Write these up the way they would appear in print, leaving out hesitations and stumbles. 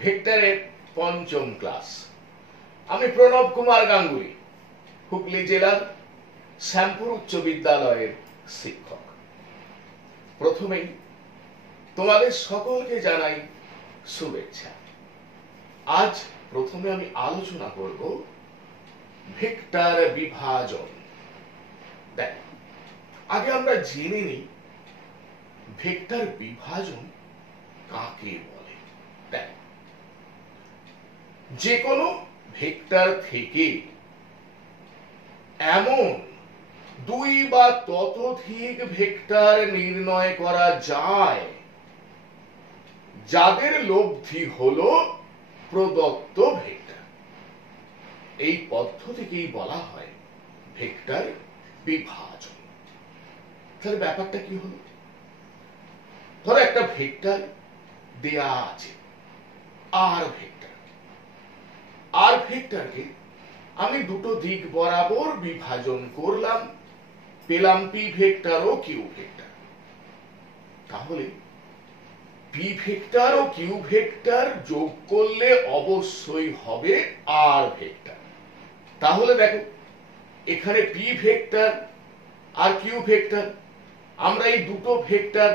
ভেক্টরের পঞ্চম ক্লাস। আমি প্রণব কুমার গাঙ্গুলি, হুগলি জেলার শ্যামপুর উচ্চ বিদ্যালয়ের শিক্ষক। প্রথমেই তোমাদের সকলকে জানাই শুভেচ্ছা। আজ প্রথমে আমি আলোচনা করব ভেক্টর বিভাজন। দেখ, আগে আমরা জেনে নিই ভেক্টর বিভাজন কাকে বলে। দেখ, যে কোনো ভেক্টর থেকে এমন দুই বা ততোধিক ভেক্টর নির্ণয় করা যায় যাদের লব্ধি হলো প্রদত্ত ভেক্টর। এই পদ্ধতিকেই বলা হয় ভেক্টর বিভাজন। তাহলে ব্যাপারটা কি হলো? ধরো একটা ভেক্টর দেয়া আছে, আর ভেক্টর। আর ভেক্টরকে আমি দুটো দিক বরাবর বিভাজন করলাম, পেলাম P vector O Q vector. তাহলে P vector O Q vector যোগ করলে অবশ্যই হবে আর ভেক্টর। তাহলে দেখো, এখানে পি ভেক্টর আর কিউ ভেক্টর, আমরা এই দুটো ভেক্টর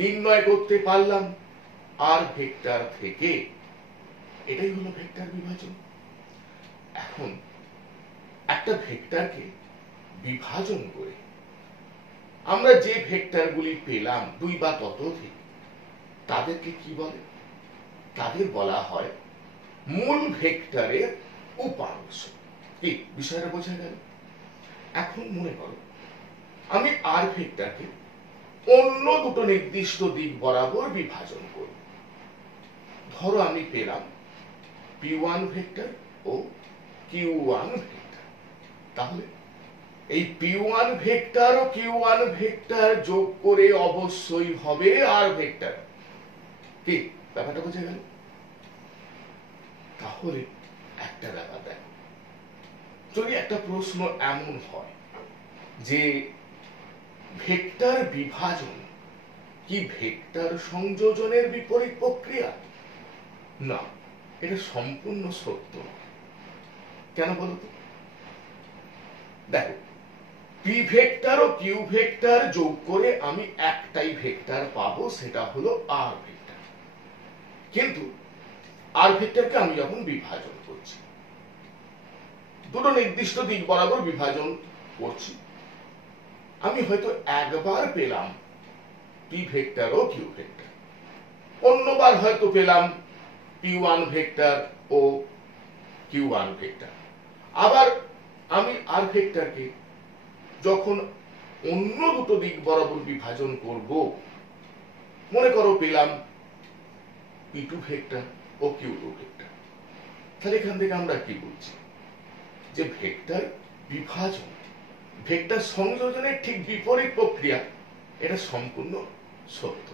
নির্ণয় করতে পারলাম আর ভেক্টর থেকে। এটাই হলো ভেক্টর বিভাজন। এখন একটা ভেক্টরকে বিভাজন করে আমরা যে ভেক্টরগুলি পেলাম দুই বা ততোধিক, তাদেরকে কি বলে? তাদের বলা হয় মূল ভেক্টরের উপাংশ। কি বিষয়টা বোঝা গেল? এখন মনে করো আমি আর ভেক্টরকে অন্য দুটো নির্দিষ্ট দিক বরাবর বিভাজন করব। ধরো আমি পেলাম p1 ভেক্টর ও q1 ভেক্টর। তাহলে এই p1 ভেক্টর ও q1 ভেক্টর যোগ করে অবশ্যই হবে আর ভেক্টর। কি ব্যাপারটা বোঝা গেল? তাহলে একটা ব্যাপার দেখো, যদি একটা প্রশ্ন এমন হয় যে ভেক্টর বিভাজন কি ভেক্টর সংযোজনের বিপরীত প্রক্রিয়া? না, এটা সম্পূর্ণ সত্য। কেন বলতো? দেখো, P vector O Q vector যোগ করে আমি একটাই ভেক্টর পাবো, সেটা হলো আর ভেক্টর। কিন্তু আর ভেক্টরকে আমি যখন বিভাজন করছি, দুটো নির্দিষ্ট দিক বরাবর বিভাজন করছি, আমি হয়তো একবার পেলাম P vector O Q vector, অন্যবার হয়তো পেলাম p1 ভেক্টর ও q1 ভেক্টর। আবার আমি আর ভেক্টরকে যখন অন্য দুটো দিক বরাবর বিভাজন করব, মনে করো পেলাম p2 ভেক্টর ও q2 ভেক্টর। তাহলে এখান থেকে আমরা কি বলছি? যে ভেক্টর বিভাজন ভেক্টর সংযোজনের ঠিক বিপরীত প্রক্রিয়া, এটা সম্পূর্ণ সত্য।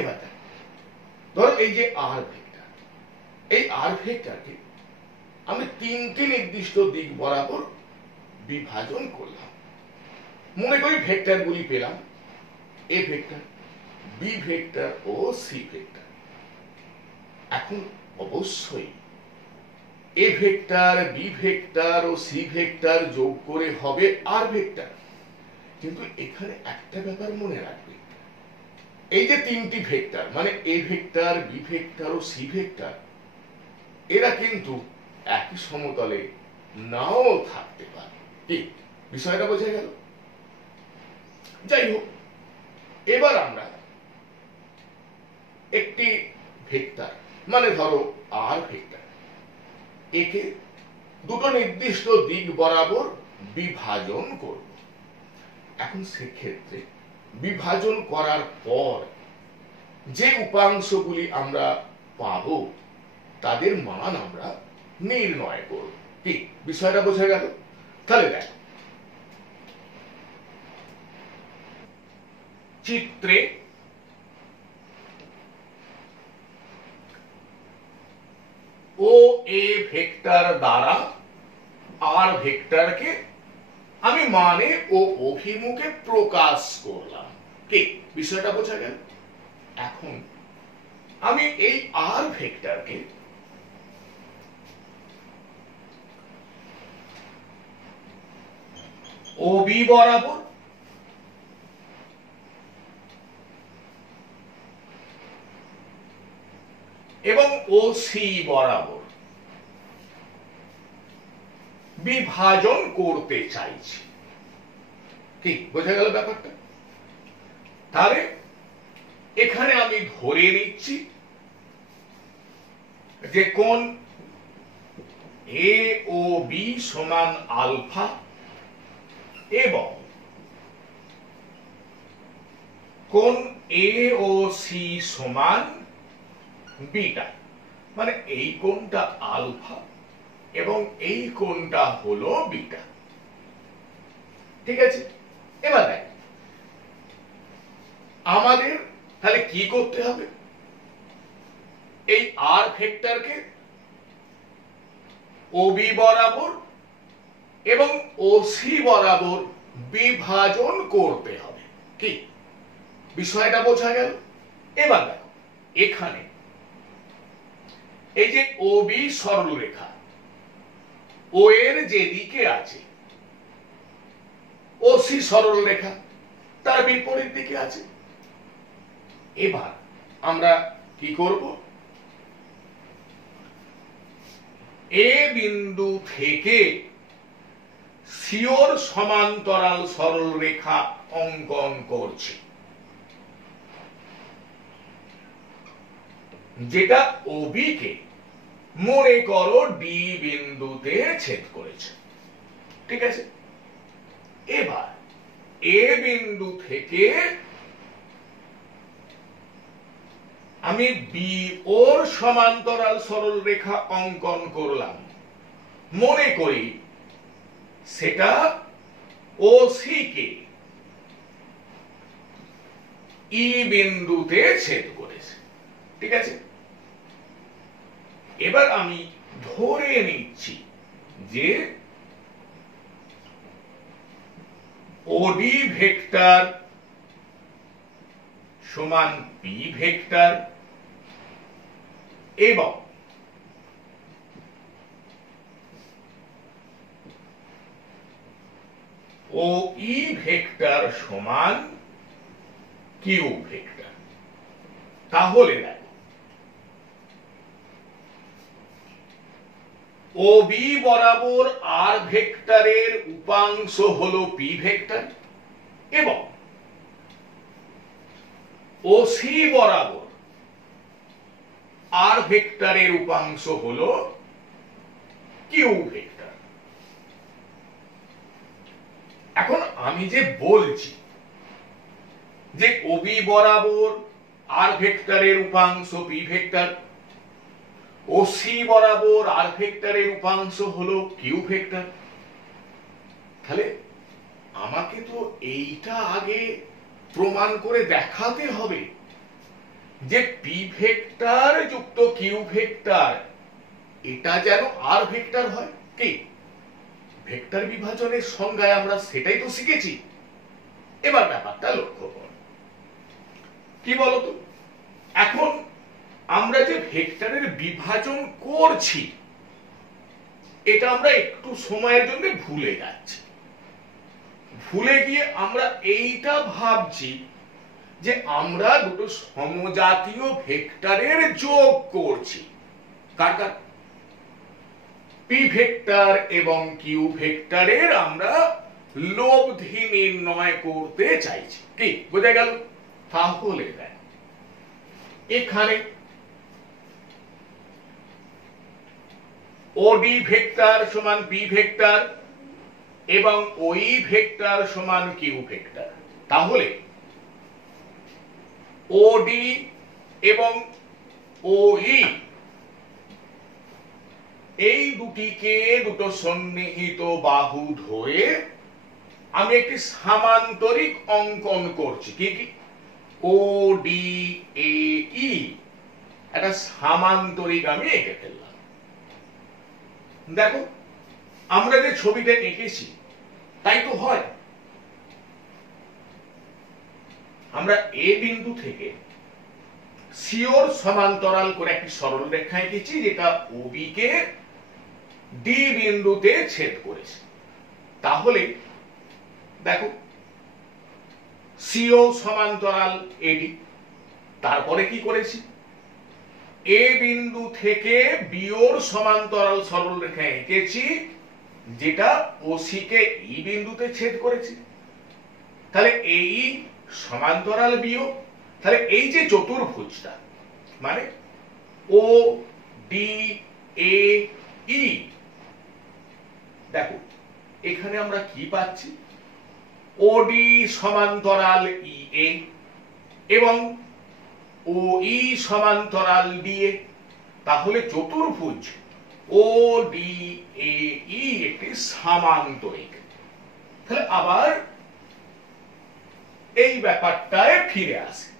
এবার ধরো এই যে আর ভেক্টর, এই আর ভেক্টরকে আমি তিনটি নির্দিষ্ট দিক বরাবর বিভাজন করলাম। মনে করি ভেক্টরগুলি পেলাম এ ভেক্টর, বি ভেক্টর ও সি ভেক্টর। এখন অবশ্যই এ ভেক্টর, বি ভেক্টর ও সি ভেক্টর যোগ করে হবে আর ভেক্টর। কিন্তু এখানে একটা ব্যাপার মনে রাখবে, এই যে তিনটি ভেক্টর মানে এ ভেক্টর, বি ভেক্টর ও সি ভেক্টর, এরা কিন্তু একই সমতলে নাও থাকতে পারে। কি বিষয়টা বোঝা গেল? যাই হোক, এবার আমরা একটি ভেক্টর মানে ধরো আর ভেক্টর, একে দুটো নির্দিষ্ট দিক বরাবর বিভাজন করব। এখন সেক্ষেত্রে বিভাজন করার পর যে উপাংশগুলি আমরা পাবো তাদের মান আমরা নির্ণয় করব। কি বিষয়টা বোঝা গেল? তাহলে দেখ, চিত্রে ও এ ভেক্টর দ্বারা আর ভেক্টরকে আমি মানে ও অভিমুখে প্রকাশ করলাম। কি বিষয়টা বোঝা গেল? এখন আমি এই আর ভেক্টরকে ওবি বরাবর এবং ওসি বরাবর বিভাজন করতে চাইছি। কি বোঝা গেল ব্যাপারটা? তাহলে এখানে আমি ধরে নিচ্ছি যে কোণ এ ও বি সমান আলফা এবং কোণ এ ও সি সমান বিটা, মানে এই কোণটা আলফা এবং এই কোণটা হলো বিটা। ঠিক আছে, এবার দেখ আমাদের তাহলে কি করতে হবে, এই আর ভেক্টরকে ওবি বরাবর এবং ওসি বরাবর বিভাজন করতে হবে। কি বিষয়টা বোঝা গেল? এবার দেখো এখানে এই যে ওবি সরলরেখা ও এর যেদিকে আছে, ওসি সরলরেখা তার বিপরীত দিকে আছে। এবার আমরা কি করব, এ বিন্দু থেকে সিওর সমান্তরাল সরলরেখা অঙ্কন করছি, যেটা ওবি কে মনে করো ডি বিন্দুতে ছেদ করেছে। ঠিক আছে, এবার এ বিন্দু থেকে আমি বি ওর সমান্তরাল সরলরেখা অঙ্কন করলাম, মনে করি সেটা ওসি কে ই বিন্দুতে ছেদ করেছে। ঠিক আছে, এবার আমি ধরে নিচ্ছি যে ওডি ভেক্টর সমান পি ভেক্টর এবং ও ই ভেক্টর সমান কিউ ভেক্টর। তাহলে দেখো ওবি বরাবর আর ভেক্টরের উপাংশ হলো পি ভেক্টর এবং ওসি বরাবর আর ভেক্টরের উপাংশ হলো কিউ ভেক্টর। এখন আমি যে বলছি যে ওবি বরাবর আর ভেক্টরের উপাংশ পি ভেক্টর, ওসি বরাবর আর ভেক্টরের উপাংশ হলো কিউ ভেক্টর, তাহলে আমাকে তো এইটা আগে প্রমাণ করে দেখাতে হবে যে পি ভেক্টর যুক্ত কিউ ভেক্টর এটা যেন আর ভেক্টর হয়। কি ভেক্টর বিভাজনের সংজ্ঞায় আমরা সেটাই তো শিখেছি। এবার ব্যাপারটা লক্ষ্য কর, কি বলতো, এখন আমরা যে ভেক্টরের বিভাজন করছি এটা আমরা একটু সময়ের জন্য ভুলে যাচ্ছি। ভুলে গিয়ে আমরা এইটা ভাবছি যে আমরা দুটো সমজাতীয় ভেক্টরের যোগ করছি। কার কার? পি ভেক্টর এবং কিউ ভেক্টরের আমরা লব্ধি নির্ণয় করতে চাইছি। কি বোঝা গেল? তাহলে দেখ এখানে ওডি ভেক্টর সমান পি ভেক্টর এবং ওই ভেক্টর সমান কিউ ভেক্টর। তাহলে ওডি এবং ওই এই দুটিকে দুটো সন্নিহিত বাহু ধরে আমি একটি সামান্তরিক অঙ্কন করছি। কি কি? ও ডি এ ই একটা সামান্তরিক আমি এঁকে ফেললাম। দেখো আমরা যে ছবিটা এঁকেছি তাই তো হয়। আমরা এ বিন্দু থেকে সিওর সমান্তরাল করে একটি সরল রেখা এঁকেছি যেটা ওবি কে ডি বিন্দুতে ছেদ করেছে। তাহলে দেখো সিও সমান্তরাল এডি, তারপরে কি করেছি, এ বিন্দু থেকে বিওর সমান্তরাল সরল রেখা এঁকেছি যেটা ওসি কে ই বিন্দুতে ছেদ করেছে। তাহলে এই সমান্তরাল বিও, তাহলে এই যে চতুর্ভুজটা মানে ও ডি এ ই, দেখো এখানে আমরা কি পাচ্ছি, ওডি সমান্তরাল ই এ এবং ও ই সমান্তরাল ডি এ। তাহলে চতুর্ভুজ ও ডি এ ই একটি সামান্তরিক। তাহলে আবার এই ব্যাপারটায় ফিরে আসে,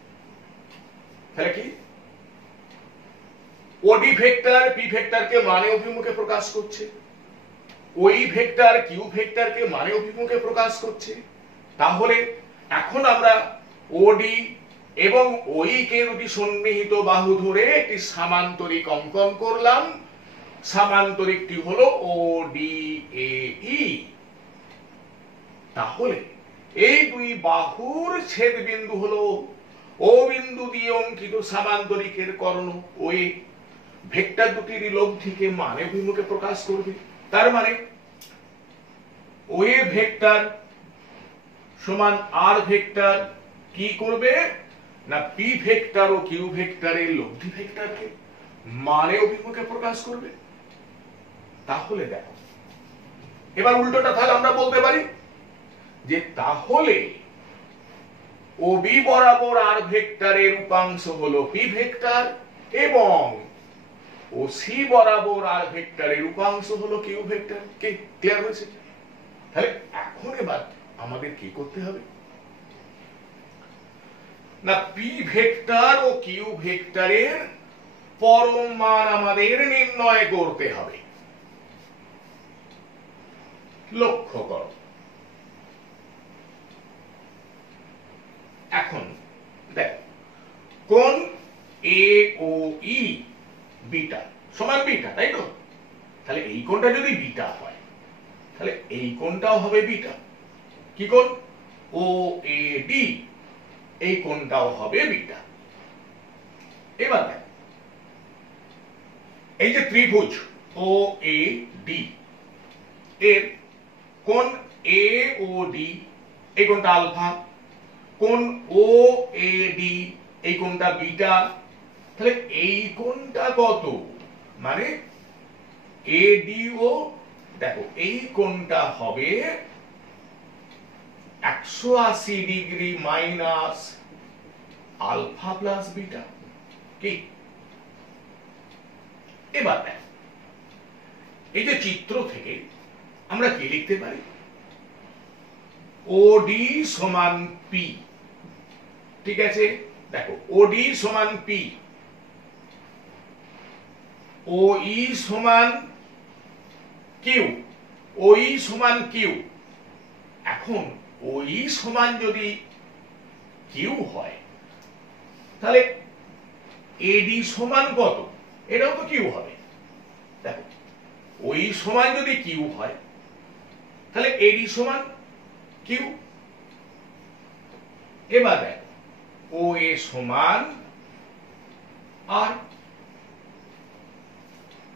তাহলে কি ওডি ভেক্টর পি ভেক্টরকে মানে অভিমুখে প্রকাশ করছে, ওই ভেক্টর কিউ ভেক্টরকে মানে অভিমুখে প্রকাশ করছে। তাহলে এখন আমরা ওডি এবং ওই কে দুটি সন্নিহিত বাহু ধরে একটি সামান্তরিক অঙ্কন করলাম। সামান্তরিকটি হলো ও ডি এ ই। তাহলে এই দুই বাহুর ছেদ বিন্দু হলো ও বিন্দু দিয়ে অঙ্কিত সামান্তরিকের কর্ণ ওই ভেক্টর দুটির লব্ধিকে মানে অভিমুখে প্রকাশ করবে। তার মানে ওয়ে ভেক্টর সমান আর ভেক্টর কি করবে না পি ভেক্টর ও কিউ ভেক্টরের লব্ধি ভেক্টরকে মানে অভিমুখে প্রকাশ করবে। তাহলে দেখো এবার উল্টোটা, তাহলে আমরা বলতে পারি যে তাহলে ও বি বরাবর আর ভেক্টরের উপাংশ হলো পি ভেক্টর এবং ও সি বরাবর আর ভেক্টরের উপাংশ হলো কিউ ভেক্টর। কি ক্লিয়ার হয়েছে? তাহলে এখন এবার আমাদের কি করতে হবে না পি ভেক্টর ও কিউ ভেক্টরের পরম মান আমাদের নির্ণয় করতে হবে। লক্ষ্য করো এখন দেখো কোণ এ ও ই বিটা সমান বিটা, তাই তো? তাহলে এই কোণটা যদি বিটা হয় তাহলে এই কোণটাও হবে বিটা। কি কোণ? ও এ ডি, এই কোণটাও হবে বিটা। এবার দেখ এই যে ত্রিভুজ ও এ ডি এর কোণ এ ও ডি এই কোণটা আলফা, কোণ ও এ ডি এই কোণটা বিটা। তাহলে এই কোণটা কত মানে এ ডি ও, দেখো এই কোণটা হবে 180 degree minus alpha plus beta. কি এবার দেখ এই যে চিত্র থেকে আমরা কি লিখতে পারি, ওডি সমান পি। ঠিক আছে, দেখো ওডি সমান পি, ও ই সমান কিউ, ওই সমান কিউ। এখন ওই সমান যদি কিউ হয় তাহলে এডি সমান কত, এটাও তো কিউ হবে। দেখো ওই সমান যদি কিউ হয় তাহলে এডি সমান কিউ। এবার দেখো ও এ সমান আর।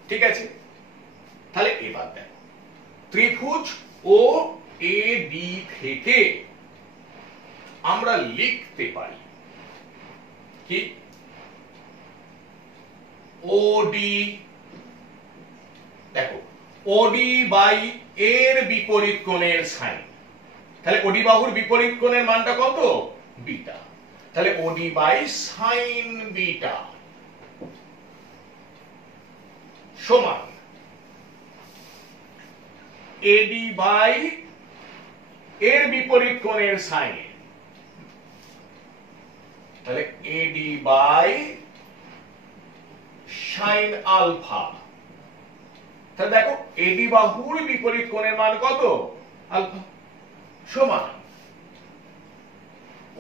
ঠিক আছে, তাহলে এবার দেখো ত্রিভুজ ও এ ডি থেকে আমরা লিখতে পারি কি ওডি, দেখো ওডি বাই এর বিপরীত কোণের সাইন। তাহলে ওডি বাহুর বিপরীত কোণের মানটা কত, বিটা। তাহলে ওডি বাই সাইন বিটা সমান এডি বাই এর বিপরীত কোণের সাইন। তাহলে এডি বাই সাইন আলফা। তাহলে দেখো এডি বাহুর বিপরীত কোণের মান কত, আলফা, সমান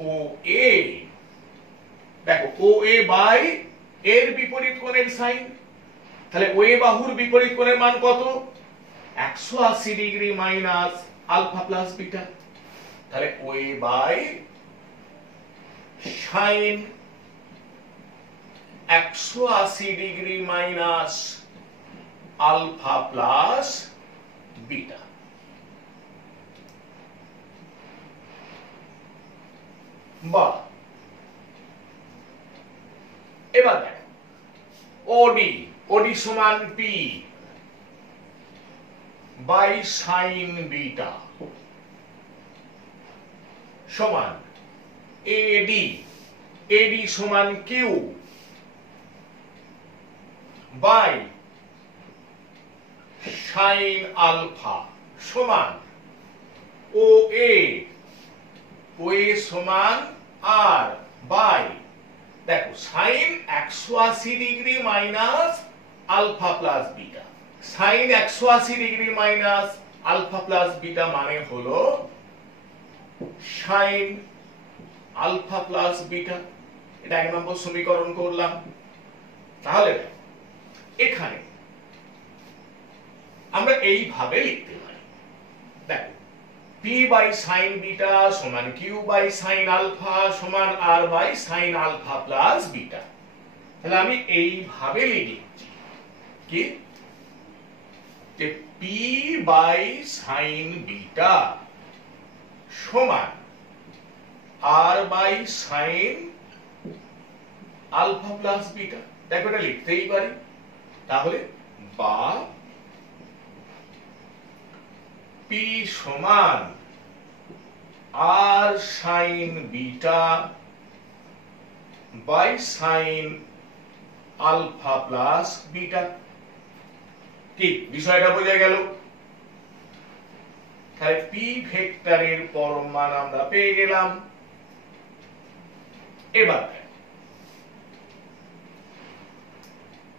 ও এ দেখো ও এ বাই এর বিপরীত কোণের সাইন, তাহলে ও এ বাহুর বিপরীত কোণের মান কত? 180 degree minus alpha plus beta. তাহলে O A by sine 180 degree minus alpha plus beta. বা এবার দেখো ওডি, ওডি সমান পি বাই সাইন বিটা সমান এডি, এডি সমান কিউ বাই সাইন আলফা সমান ও এ, ও এ সমান আর বাই দেখো sine 180 degree minus alpha plus beta. Sine 180 degree minus alpha plus beta মানে হলো সাইন আলফা প্লাস বিটা। এটা 1 নম্বর সমীকরণ করলাম। তাহলে এখানে আমরা এইভাবে লিখতে পারি, দেখো p বাই সাইন বিটা সমান q বাই সাইন আলফা সমান r by sine alpha plus beta. তাহলে আমি এইভাবে লিখছি কি, যে p বাই সাইন বিটা সমান r by sine alpha plus beta. দেখো এটা লিখতেই পারি। তাহলে বা p সমান r sine beta by sine alpha plus beta. ঠিক বিষয়টা বোঝা গেল। তাহলে p ভেক্টরের পরম মান আমরা পেয়ে গেলাম। এবার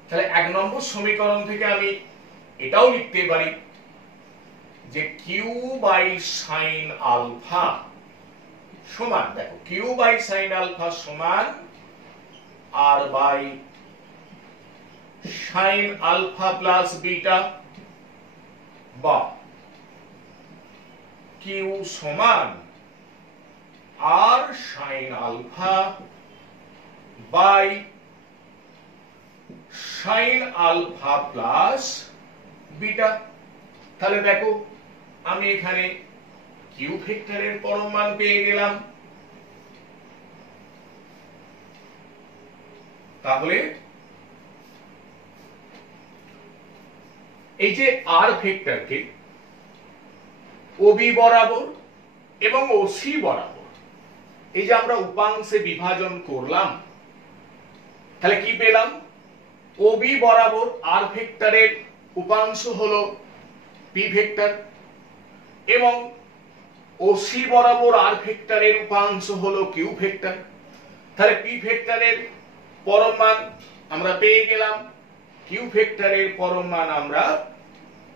তাহলে 1 নম্বর সমীকরণ থেকে আমি এটাও লিখতে পারি যে q বাই সাইন আলফা সমান, দেখো q বাই সাইন আলফা সমান r by sine alpha plus beta, বা q সমান r sine alpha by sine alpha plus beta. তাহলে দেখো আমি এখানে কিউ ভেক্টরের পরম মান পেয়ে গেলাম। তাহলে এই যে আর ভেক্টরকে ওবি বরাবর এবং ওসি বরাবর এই যে আমরা উপাংশে বিভাজন করলাম, তাহলে কি পেলাম? ওবি বরাবর আর ভেক্টরের উপাংশ হলো পি ভেক্টর এবং ওসি বরাবর আর ভেক্টরের উপাংশ হলো কিউ ভেক্টর। তাহলে পি ভেক্টরের পরম মান আমরা পেয়ে গেলাম, কিউ ভেক্টরের পরম মান আমরা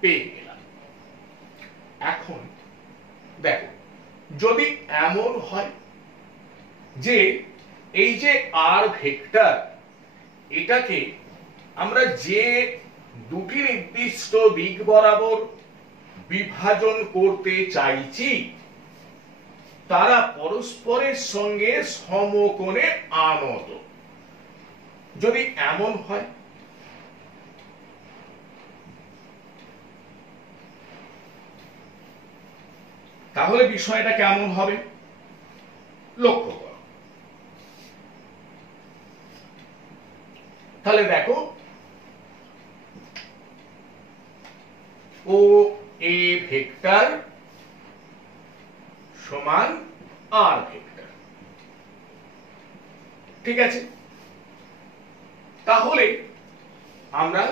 পেয়ে গেলাম। এখন দেখো যদি এমন হয় যে এই যে আর ভেক্টর এটাকে আমরা যে দুটি নির্দিষ্ট দিক বরাবর বিভাজন করতে চাইছি তারা পরস্পরের সঙ্গে সমকোণে আনত, যদি এমন হয় তাহলে বিষয়টা কেমন হবে লক্ষ্য করো। তাহলে দেখো ও এ ভেক্টর সমান আর ভেক্টর, ঠিক আছে। তাহলে আমরা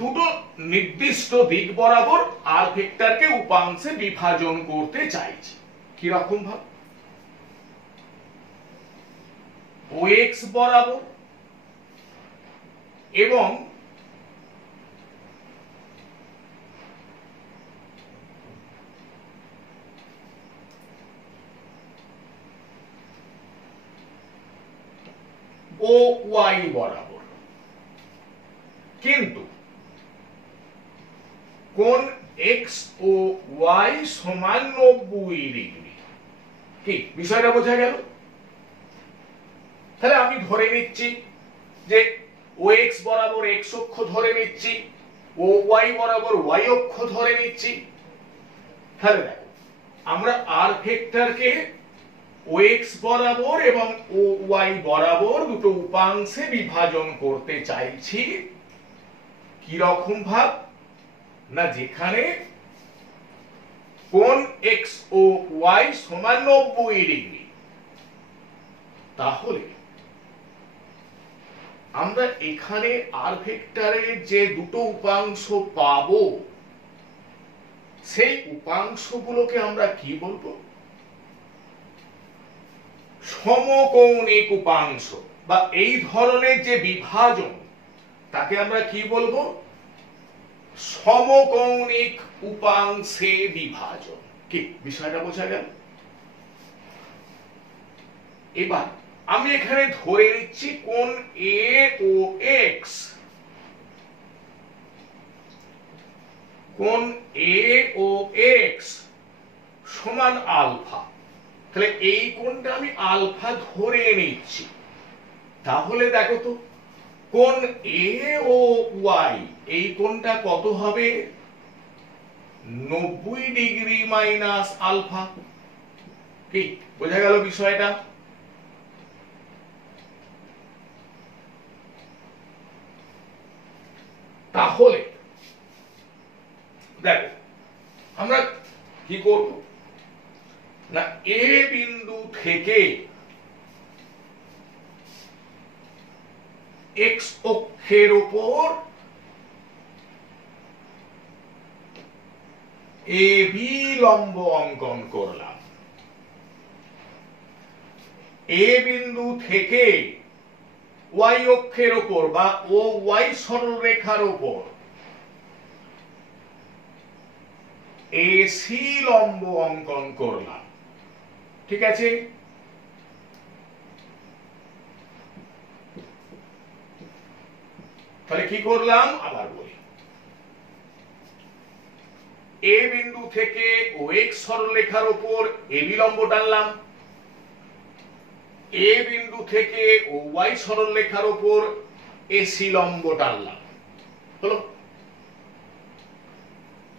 দুটো নির্দিষ্ট দিক বরাবর আর ভেক্টরকে উপাংশে বিভাজন করতে চাইছি। কি রকম ভাবে? ও এক্স বরাবর এবং ও ওয়াই বরাবর, কিন্তু কোণ এক্স ও ওয়াই সমান 90 ডিগ্রি। কি বিষয়টা বোঝা গেল? তাহলে আমি ধরে নিচ্ছি যে ও এক্স বরাবর এক্স অক্ষ ধরে নিচ্ছি, ও ওয়াই বরাবর ওয়াই অক্ষ ধরে নিচ্ছি। তাহলে দেখো আমরা আর ভেক্টরকে ও এক্স বরাবর এবং ও ওয়াই বরাবর দুটো উপাংশে বিভাজন করতে চাইছি। কি রকম ভাব? না যেখানে কোণ এক্স ও ওয়াই সমান 90 ডিগ্রি। তাহলে আমরা এখানে আর ভেক্টরের যে দুটো উপাংশ পাবো সেই উপাংশগুলোকে আমরা কি বলবো? সমকৌণিক উপাংশ, বা এই ধরনের যে বিভাজন তাকে আমরা কি বলবো? সমকৌণিক উপাংশে বিভাজন। কি বিষয়টা বোঝা গেল? এবার আমি এখানে ধরে নিচ্ছি কোণ এ ও এক্স, কোণ এ ও এক্স সমান আলফা। তাহলে এই কোণটা আমি আলফা ধরে নিচ্ছি। তাহলে দেখো তো কোণ এ ও ওয়াই এই কোণটা কত হবে? 90 ডিগ্রি মাইনাস আলফা। কি বোঝা গেল বিষয়টা? তাহলে দেখো আমরা কি করব না, এ বিন্দু থেকে এক্স অক্ষের উপর এ বি লম্ব অঙ্কন করলাম। এ বিন্দু থেকে ওয়াই অক্ষের উপর বা ও ওয়াই সরলরেখার উপর এসি লম্ব অঙ্কন করলাম। ঠিক আছে? তাহলে কি করলাম আবার বলি। এ বিন্দু থেকে ও এক্স সরলরেখার উপর এবি লম্ব টানলাম, এ বিন্দু থেকে ও ওয়াই সরলরেখার উপর এসি লম্ব টানলাম। হলো?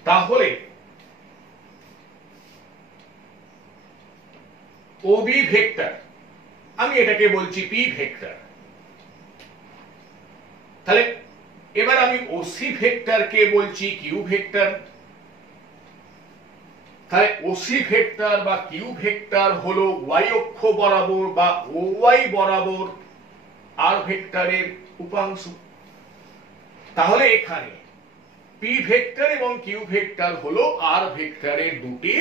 তাহলে ওবি ভেক্টর, আমি এটাকে বলছি পি ভেক্টর। তাহলে এবার আমি ওসি ভেক্টরকে বলছি কিউ ভেক্টর। তাহলে ওসি ভেক্টর বা কিউ ভেক্টর হলো ওয়াই অক্ষ বরাবর বা ও ওয়াই বরাবর আর ভেক্টরের উপাংশ। তাহলে এখানে পি ভেক্টর এবং কিউ ভেক্টর হলো আর ভেক্টরের দুটি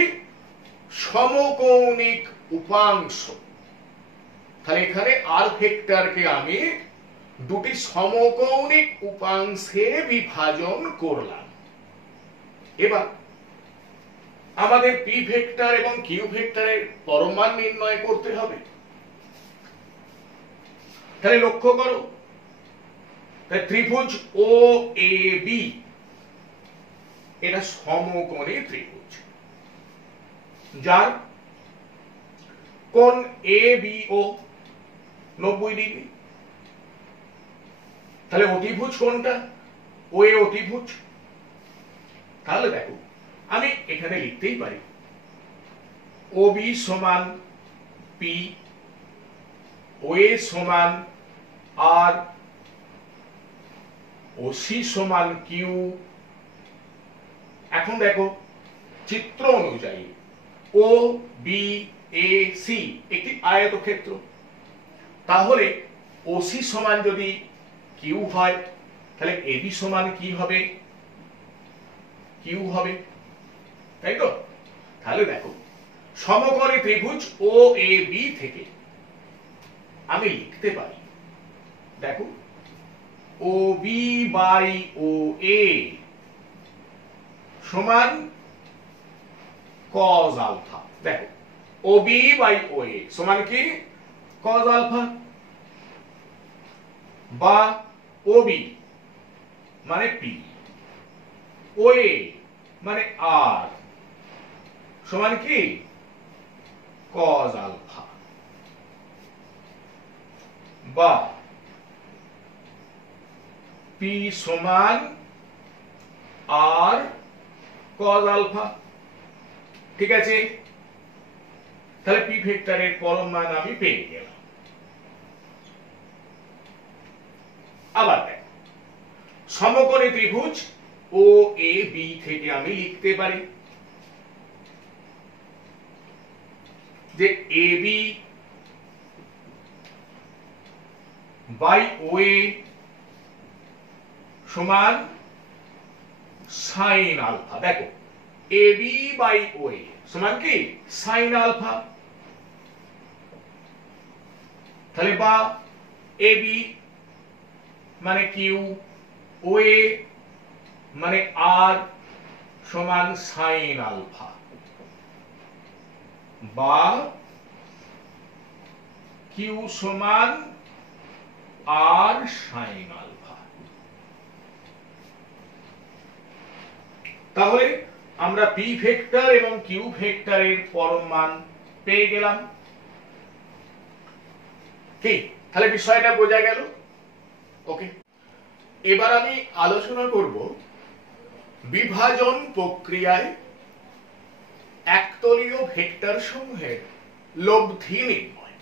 সমকৌণিক উপাংশ। তাহলে এখানে আর ভেক্টরকে আমি দুটি সমকৌণিক উপাংশে বিভাজন করলাম। এবার আমাদের পি ভেক্টর এবং কিউ ভেক্টরের পরমান নির্ণয় করতে হবে। তাহলে লক্ষ্য করো, ত্রিভুজ ও এ বি এটা সমকোণী ত্রিভুজ, যার কোণ এ বি ও 90 ডিগ্রি। তাহলে অতিভুজ কোনটা? ও এ অতিভুজ। তাহলে দেখো আমি এখানে লিখতেই পারি ও বি সমান পি, ও এ সমান আর, ও সি সমান কিউ। এখন দেখো চিত্র অনুযায়ী ও বি এ সি একটি আয়তক্ষেত্র। তাহলে ও সি সমান যদি কিউ হয় তাহলে এ বি সমান কি হবে? কিউ হবে, তাই তো? তাহলে দেখো সমকোণী ত্রিভুজ ও এ বি থেকে আমি লিখতে পারি, দেখো ও বি বাই ও এ সমান cos আলফা। দেখো ও বি বাই ও এ সমান কি? cos alpha. বা ওবি মানে পি, ওএ মানে আর সমান কি কজ আলফা, বা পি সমান আর কজ আলফা। ঠিক আছে, তাহলে পি ভেক্টরের পরম মান আমি পেয়ে গেলাম। আবার দেখ, সমকোণী ত্রিভুজ ও এ বি থেকে আমি লিখতে পারি যে A B by O A সমান সাইন আলফা। দেখো A B by O A সমান কি সাইন আলফা, তাহলে বা এ বি মানে কিউ, ও এ মানে আর সমান সাইন আলফা, বা কিউ সমান আর সাইন আলফা। তাহলে আমরা পি ভেক্টর এবং কিউ ভেক্টরের পরম মান পেয়ে গেলাম। কি তাহলে বিষয়টা বোঝা গেল? ওকে, এবার আমি আলোচনা করব বিভাজন প্রক্রিয়ায় একতলীয় ভেক্টর সমূহের লব্ধি নির্ণয়।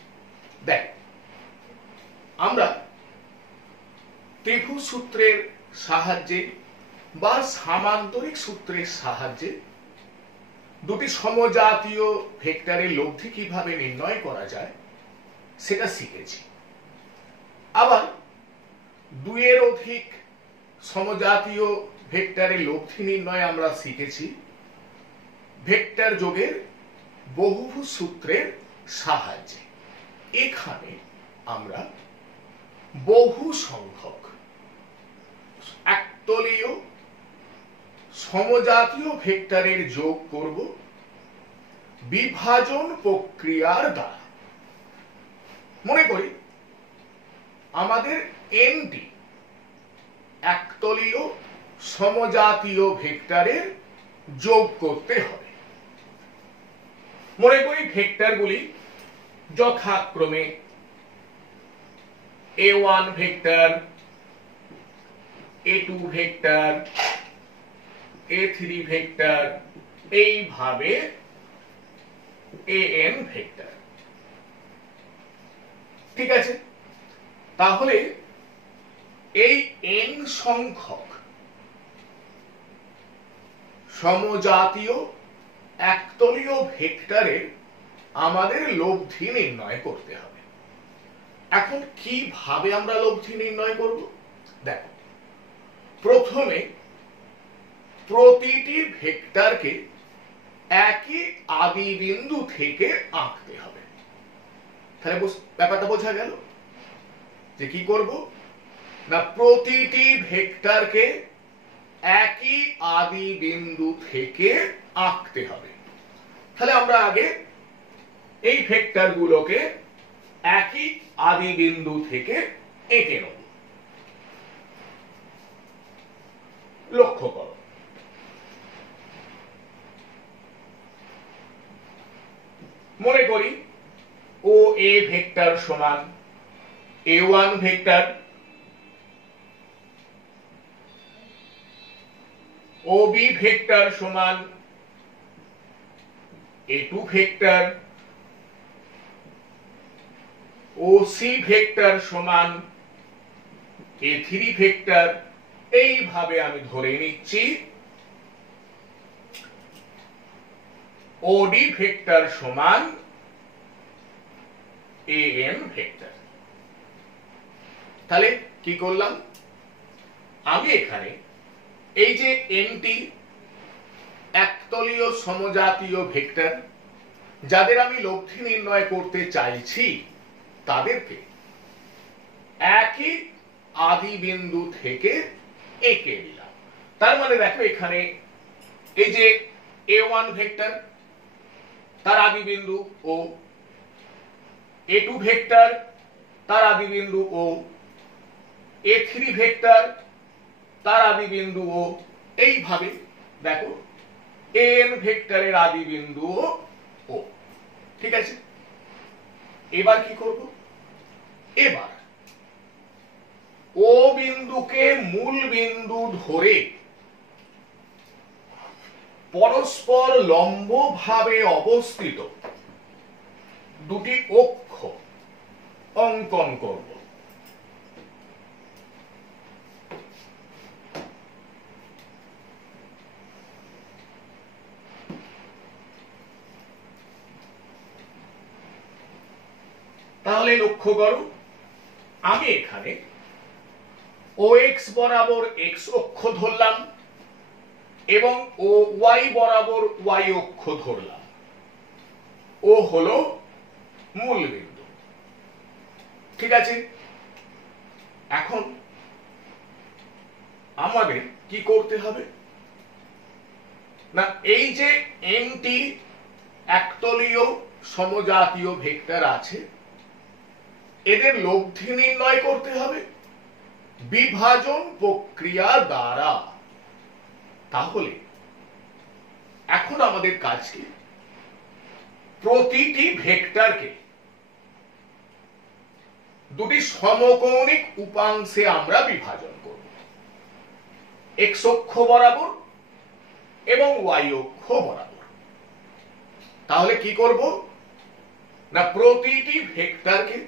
দেখ, আমরা ত্রিভুজ সূত্রের সাহায্যে বা সামান্তরিক সূত্রের সাহায্যে দুটি সমজাতীয় ভেক্টরের লব্ধি কিভাবে নির্ণয় করা যায় সেটা শিখেছি। আবার দুইয়ের অধিক সমজাতীয় ভেক্টরের লব্ধি নির্ণয় আমরা শিখেছি ভেক্টর যোগের বহুভুজ সূত্রের সাহায্যে। এখানে আমরা বহু সংখ্যক একতলীয় সমজাতীয় ভেক্টরের যোগ করব বিভাজন প্রক্রিয়ার দ্বারা। মনে করি আমাদের এনটি একতলীয় সমজাতীয় ভেক্টরের যোগ করতে হবে। মনে করি ভেক্টরগুলি যথাক্রমে a1 vector, a2 vector, a3 vector, এইভাবে an ভেক্টর। ঠিক আছে, তাহলে এই n সংখ্যক সমজাতীয় একতলীয় ভেক্টরের আমাদের লব্ধি নির্ণয় করতে হবে। এখন কিভাবে আমরা লব্ধি নির্ণয় করব? দেখো, প্রথমে প্রতিটি ভেক্টরকে একই আদি বিন্দু থেকে আঁকতে হবে। তাহলে ব্যাপারটা বোঝা গেল যে কি করব না, প্রতিটি ভেক্টরকে একই আদি বিন্দু থেকে আঁকতে হবে। তাহলে আমরা আগে এই ভেক্টরগুলোকে একই আদি বিন্দু থেকে এঁকে নেব। লক্ষ্য করো, মনে করি ও এ ভেক্টর সমান a1 ভেক্টর, ও বি ভেক্টর সমান a2 ভেক্টর, ও সি ভেক্টর সমান a3 ভেক্টর। এইভাবে আমি ধরে নিচ্ছি ওডি ভেক্টর সমান an ভেক্টর। তাহলে কি করলাম, আমি এখানে এই যে এনটি একতলীয় সমজাতীয় ভেক্টর যাদের আমি লব্ধি নির্ণয় করতে চাইছি তাদেরকে একই আদি বিন্দু থেকে এঁকে দিলাম। তার মানে দেখো, এখানে এই যে a1 ভেক্টর তার আদি বিন্দু ও, a2 ভেক্টর তার আদি বিন্দু ও, a3 ভেক্টর তার আদি বিন্দু ও, এইভাবে দেখো an ভেক্টরের আদি বিন্দু ও। ঠিক আছে, এবার কি করব, এবার ও বিন্দুকে মূল বিন্দু ধরে পরস্পর লম্বভাবে অবস্থিত দুটি অক্ষ অঙ্কন করব। তাহলে লক্ষ্য করো, আমি এখানে OX বরাবর x অক্ষ ধরলাম এবং OY বরাবর y অক্ষ ধরলাম। ও হলো মূল বিন্দু। ঠিক আছে, এখন আমাদের কি করতে হবে না, এই যে nটি একতলীয় সমজাতীয় ভেক্টর আছে, এদের লব্ধি নির্ণয় করতে হবে বিভাজন প্রক্রিয়া দ্বারা। তাহলে এখন আমাদের কাজ কি, প্রতিটি ভেক্টরকে দুটি সমকৌণিক উপাংশে আমরা বিভাজন করব, x অক্ষ বরাবর এবং y অক্ষ বরাবর। তাহলে কি করব না, প্রতিটি ভেক্টরকে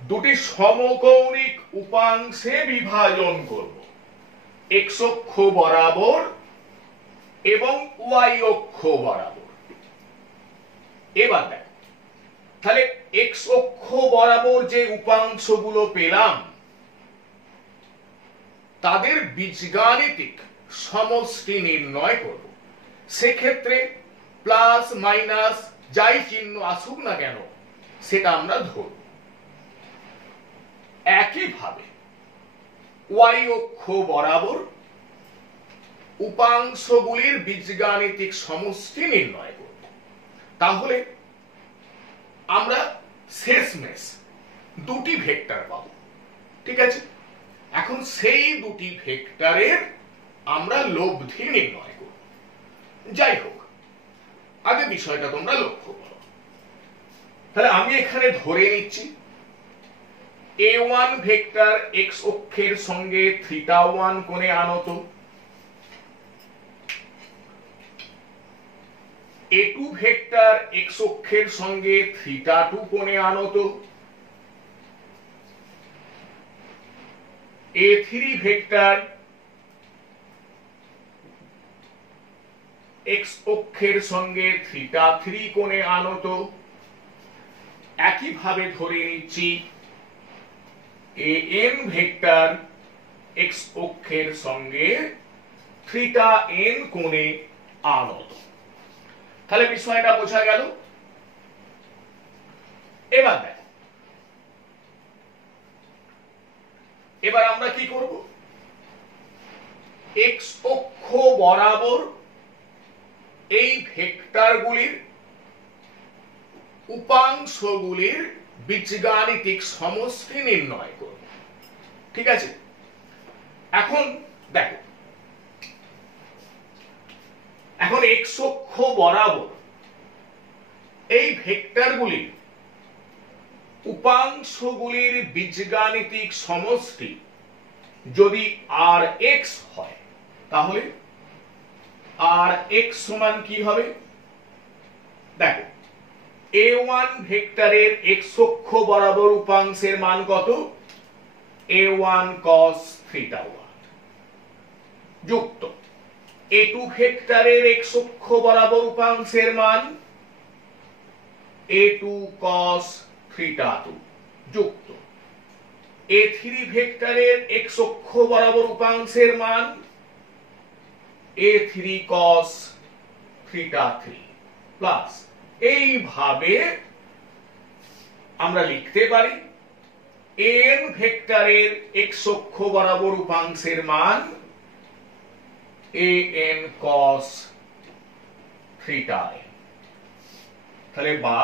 দুটি সমকৌণিক উপাংশে বিভাজন করব, x অক্ষ বরাবর এবং y অক্ষ বরাবর। এবার দেখ, তাহলে x অক্ষ বরাবর যে উপাংশগুলো পেলাম তাদের বীজগাণিতিক সমষ্টি নির্ণয় করব। সেক্ষেত্রে প্লাস মাইনাস যাই চিহ্ন আসুক না কেন সেটা আমরা ধরব। একইভাবে y অক্ষ বরাবর উপাংশগুলির বীজগাণিতিক সমষ্টি নির্ণয় করব। তাহলে আমরা শেষমেশ দুটি ভেক্টর পাবো। ঠিক আছে, এখন সেই দুটি ভেক্টরের আমরা লব্ধি নির্ণয় করব। যাই হোক, আগে বিষয়টা তোমরা লক্ষ্য করো। তাহলে আমি এখানে ধরে নিচ্ছি a1 ভেক্টর x অক্ষের সঙ্গে θ1 কোণে আনত, a2 ভেক্টর x অক্ষের সঙ্গে θ2 কোণে আনত, a3 ভেক্টর x অক্ষের সঙ্গে θ3 কোণে আনত। একইভাবে ধরে নিচ্ছি an ভেক্টর x অক্ষের সঙ্গে θn কোণে আনত। তাহলে বিষয়টা বোঝা গেল। এবার দেখ, এবার আমরা কি করব, x অক্ষ বরাবর এই ভেক্টরগুলির উপাংশগুলির বীজগাণিতিক সমষ্টি নির্ণয় করব। ঠিক আছে, এখন দেখো, এখন x অক্ষ বরাবর এই ভেক্টরগুলির উপাংশগুলির বীজগাণিতিক সমষ্টি যদি rx হয়, তাহলে rx সমান কি হবে, দেখো a1 ভেক্টরের x অক্ষ বরাবর উপাংশের মান কত, a1 cos θ1 যুক্ত a2 ভেক্টরের x অক্ষ বরাবর উপাংশের মান a2 cos θ2 যুক্ত a3 ভেক্টরের x অক্ষ বরাবর উপাংশের মান a3 cos θ3 প্লাস, এইভাবে আমরা লিখতে পারি an ভেক্টরের x অক্ষ বরাবর উপাংশের মান an cos θn। তাহলে বা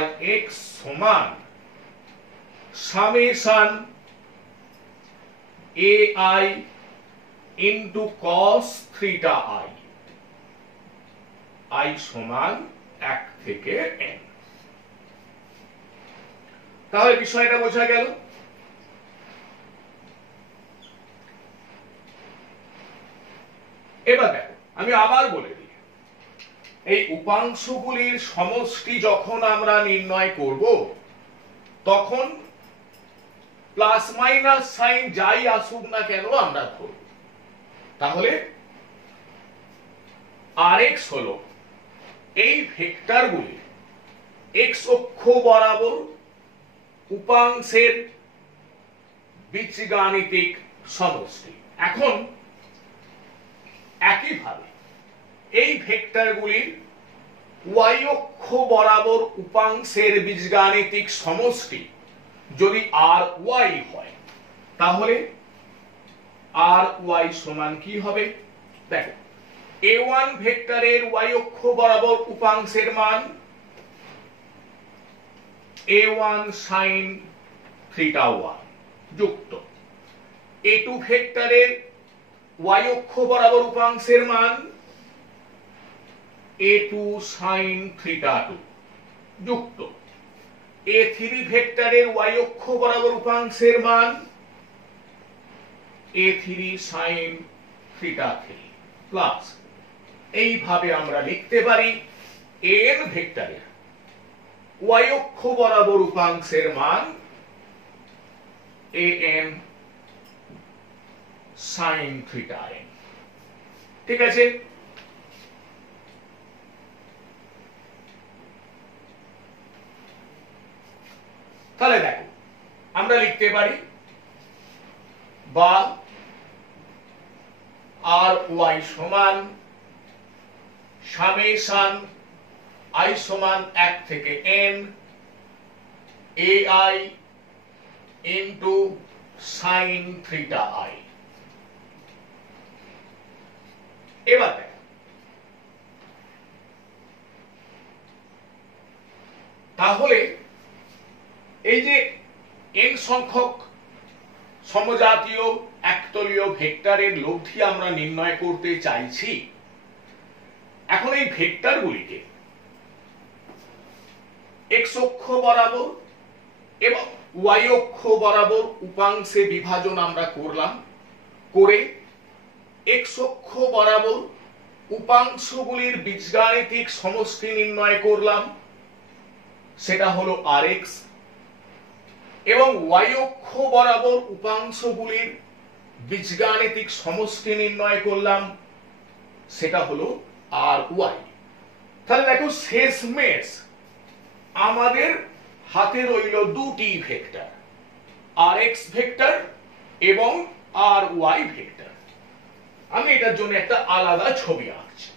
rx সমান summation ai into cos theta i সমান 1 থেকে n। তাহলে বিষয়টা বোঝা গেল। এবার দেখো, আমি আবার বলে দিই, এই উপাংশগুলির সমষ্টি যখন আমরা নির্ণয় করব তখন প্লাস মাইনাস সাইন যাই আসুক না কেন আমরা ধরব। তাহলে rx হলো এই ভেক্টরগুলির x অক্ষ বরাবর উপাংশের বীজগাণিতিক সমষ্টি। এখন একইভাবে এই ভেক্টরগুলির y অক্ষ বরাবর উপাংশের বীজগাণিতিক সমষ্টি যদি ry হয় তাহলে ry সমান কি হবে? দেখো, a1 ভেক্টরের y অক্ষ বরাবর উপাংশের মান a1 sin থিটা 1 যুক্ত a2 ভেক্টরের y অক্ষ বরাবর উপাংশের মান a2 sin থিটা 2 যুক্ত a3 ভেক্টরের y অক্ষ বরাবর উপাংশের মান a3 sin থিটা 3 প্লাস এইভাবে আমরা লিখতে পারি an ভেক্টরের y অক্ষ বরাবর উপাংশের মান an sin থিটা n। ঠিক আছে, তাহলে দেখো আমরা লিখতে পারি বা ry সমান সামেশন i সমান 1 থেকে n ai into sine theta i। এবার দেখ, তাহলে এই যে n সংখ্যক সমজাতীয় একতলীয় ভেক্টরের লব্ধি আমরা নির্ণয় করতে চাইছি, এখন এই ভেক্টরগুলিকে x অক্ষ বরাবর এবং y অক্ষ বরাবর উপাংশে বিভাজন আমরা করলাম, করে x অক্ষ বরাবর উপাংশগুলির বীজগাণিতিক সমষ্টি নির্ণয় করলাম, সেটা হলো rx, এবং y অক্ষ বরাবর উপাংশগুলির বীজগাণিতিক সমষ্টি নির্ণয় করলাম, সেটা হলো ry। তাহলে দেখো শেষমেশ আমাদের হাতে রইল দুটি ভেক্টর, rx ভেক্টর এবং ry ভেক্টর। আমি এটার জন্য একটা আলাদা ছবি আঁকছি।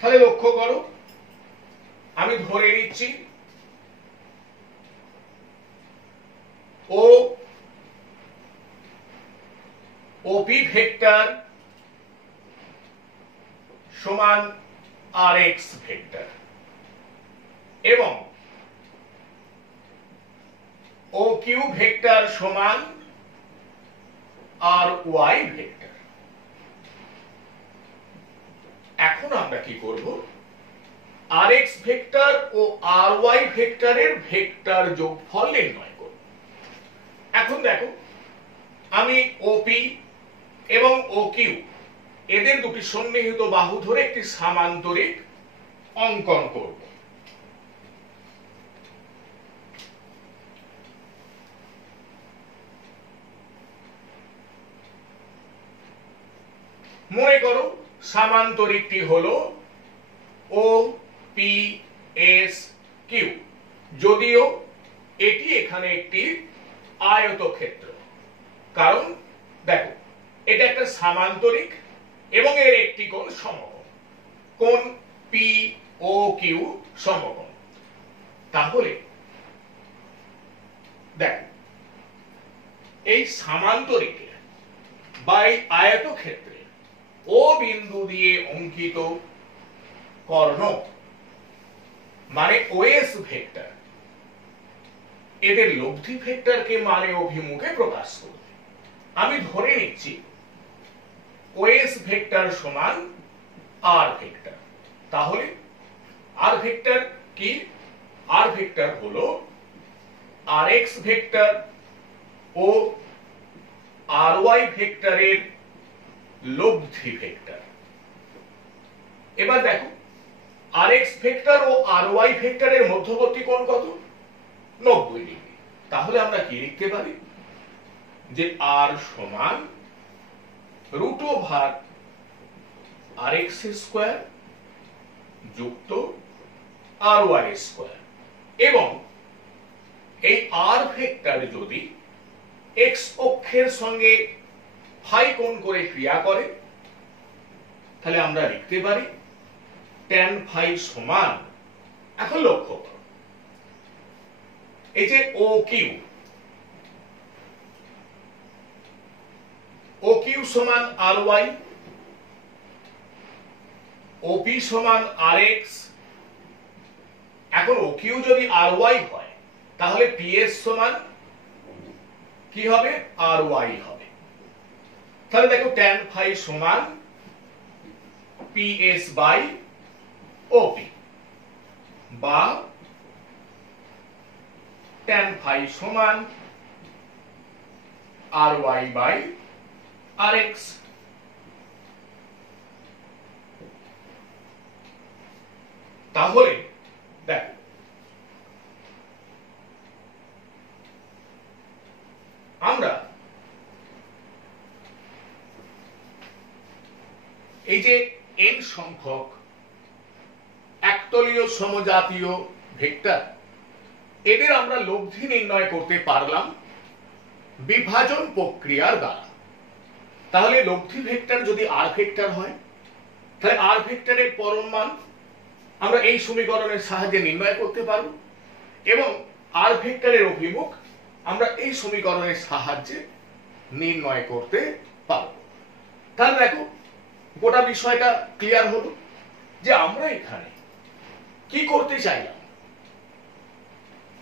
তাহলে লক্ষ্য করো, আমি ধরে নিচ্ছি OP ভেক্টর সমান rx ভেক্টর এবং OQ ভেক্টর সমান ry ভেক্টর। এখন আমরা কি করব? rx ভেক্টর ও ry ভেক্টরের ভেক্টর যোগফল নির্ণয় করব। এখন দেখো, আমি OP এবং OQ এদের দুটি সন্নিহিত বাহু ধরে একটি সামান্তরিক অঙ্কন করব। মনে করো সামান্তরিকটি হলো OPSQ, যদিও এটি এখানে একটি আয়তক্ষেত্র, কারণ দেখো এটা একটা সামান্তরিক এবং এর একটি কোণ সমকোণ, কোণ POQ সমকোণ। তাহলে দেখো এই সামান্তরিকের বা এই আয়তক্ষেত্রের O বিন্দু দিয়ে অঙ্কিত কর্ণ মানে ওএস ভেক্টর এদের লব্ধি ভেক্টরকে মানে অভিমুখে প্রকাশ করবে। আমি ধরে নিচ্ছি ওএস ভেক্টর সমান আর ভেক্টর। তাহলে আর ভেক্টর কি? আর ভেক্টর হলো আর এক্স ভেক্টর ও আর ওয়াই ভেক্টরের লব্ধি ভেক্টর। এবার দেখো আর এক্স ভেক্টর ও আর ওয়াই ভেক্টরের মধ্যবর্তী কোণ কত? 90 ডিগ্রি। তাহলে আমরা কি লিখতে পারি যে আর সমান রুট ওভার আর এক্স স্কোয়ার যুক্ত আর ওয়াই স্কোয়ার, এবং এই আর ভেক্টর যদি এক্স অক্ষের সঙ্গে ফাই কোণ করে ক্রিয়া করে তাহলে আমরা লিখতে পারি tan ফাই সমান, এখন লক্ষ্য করো এই যে ও কিউ সমান আর ওয়াই, ওপি সমান আর এক্স। এখন ও কিউ যদি আর ওয়াই হয় তাহলে পিএস সমান কি হবে? আর ওয়াই হবে। তাহলে দেখো tan ফাই সমান পিএস বাই ওপি, বা tan ফাই সমান আর ওয়াই বাই আর এক্স। তাহলে দেখো আমরা এই যে n সংখ্যক একতলীয় সমজাতীয় ভেক্টর এদের আমরা লব্ধি নির্ণয় করতে পারলাম বিভাজন প্রক্রিয়ার দ্বারা। তাহলে লব্ধি ভেক্টর যদি আর ভেক্টর হয় তাহলে আর ভেক্টরের পরম মান আমরা এই সমীকরণের সাহায্যে নির্ণয় করতে পারব, এবং আর ভেক্টরের অভিমুখ আমরা এই সমীকরণের সাহায্যে নির্ণয় করতে পারব। তাহলে দেখো গোটা বিষয়টা ক্লিয়ার হলো যে আমরা এখানে কি করতে চাইলাম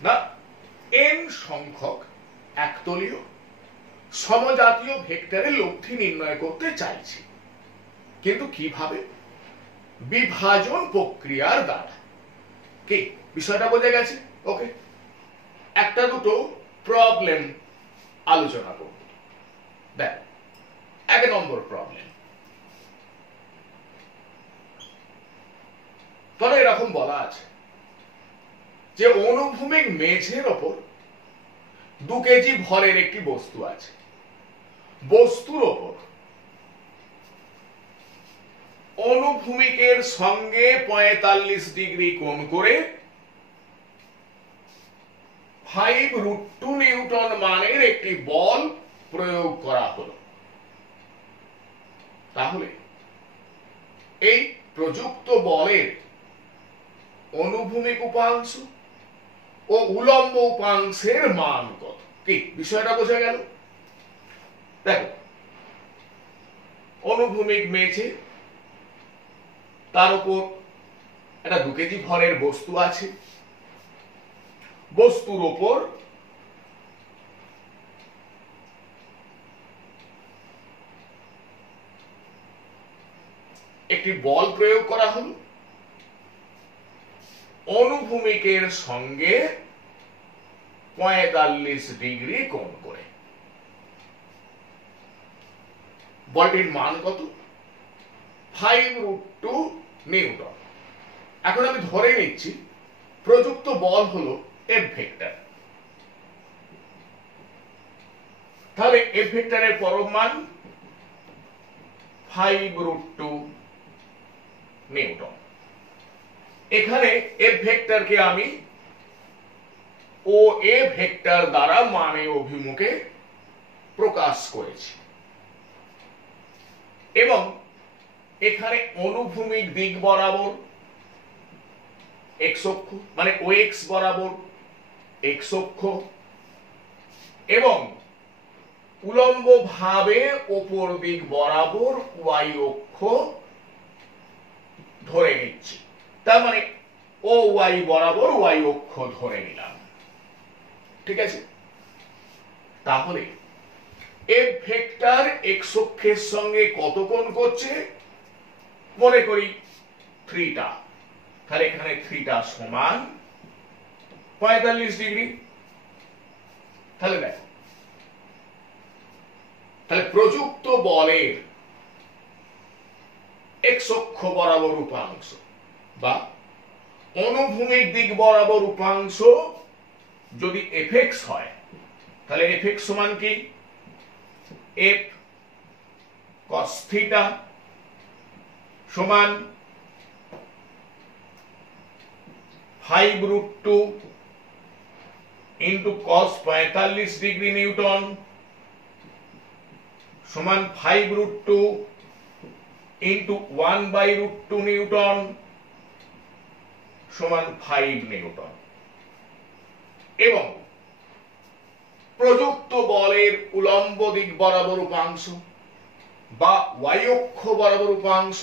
না, n সংখ্যক একতলীয় সমজাতীয় ভেক্টরের লব্ধি নির্ণয় করতে চাইছি, কিন্তু কিভাবে? বিভাজন প্রক্রিয়ার দ্বারা। কি বিষয়টা বোঝা গেছে? ওকে, একটা দুটো প্রবলেম আলোচনা করব। দেখ, 1 নম্বর প্রবলেম। তবে এরকম বলা আছে যে অনুভূমিক মেঝের ওপর 2 কেজি ভরের একটি বস্তু আছে। বস্তুর ওপর অনুভূমিকের সঙ্গে 45 ডিগ্রি কোণ করে 5√2 নিউটন মানের একটি বল প্রয়োগ করা হলো। তাহলে এই প্রযুক্ত বলের অনুভূমিক উপাংশ ও উলম্ব উপাংশের মান কত? কি বিষয়টা বোঝা গেল? দেখো, অনুভূমিক মেঝে, তার উপর একটা 2 কেজি ভরের বস্তু আছে। বস্তুর উপর একটি বল প্রয়োগ করা হলো অনুভূমিকের সঙ্গে 45 ডিগ্রি কোণ করে। বলটির মান কত? 5√2 নিউটন। এখন আমি ধরে নিচ্ছি প্রযুক্ত বল হলো এফ ভেক্টর। তাহলে এফ ভেক্টরের পরম মান 5√2 নিউটন। এখানে এফ ভেক্টরকে আমি ও এ ভেক্টর দ্বারা মানে অভিমুখে প্রকাশ করেছি, এবং এখানে অনুভূমিক দিক বরাবর এক্স অক্ষ মানে ও এক্স বরাবর এক্স অক্ষ, এবং উলম্ব ভাবে অপর দিক বরাবর ওয়াই অক্ষ ধরে নিচ্ছি। তার মানে ও ওয়াই বরাবর ওয়াই অক্ষ ধরে নিলাম, ঠিক আছে। তাহলে এফ ভেক্টর এক্স অক্ষের সঙ্গে কত কোণ করছে, মনে করি থ্রিটা, তাহলে এখানে থ্রিটা সমান 45 ডিগ্রি। তাহলে দেখো, তাহলে প্রযুক্ত বলের এক্স অক্ষ বরাবর উপাংশ বা অনুভূমিক দিক বরাবর উপাংশ যদি এফ এক্স হয়, তাহলে এফ এক্স সমান কি, এফ কস থিটা সমান 5√2 ইন্টু কস 45 ডিগ্রি নিউটন সমান 5√2 ইন্টু 1/√2 নিউটন সমান 5 নিউটন। এবং প্রযুক্ত বলের উলম্ব দিক বরাবর উপাংশ বা ওয়াই অক্ষ বরাবর উপাংশ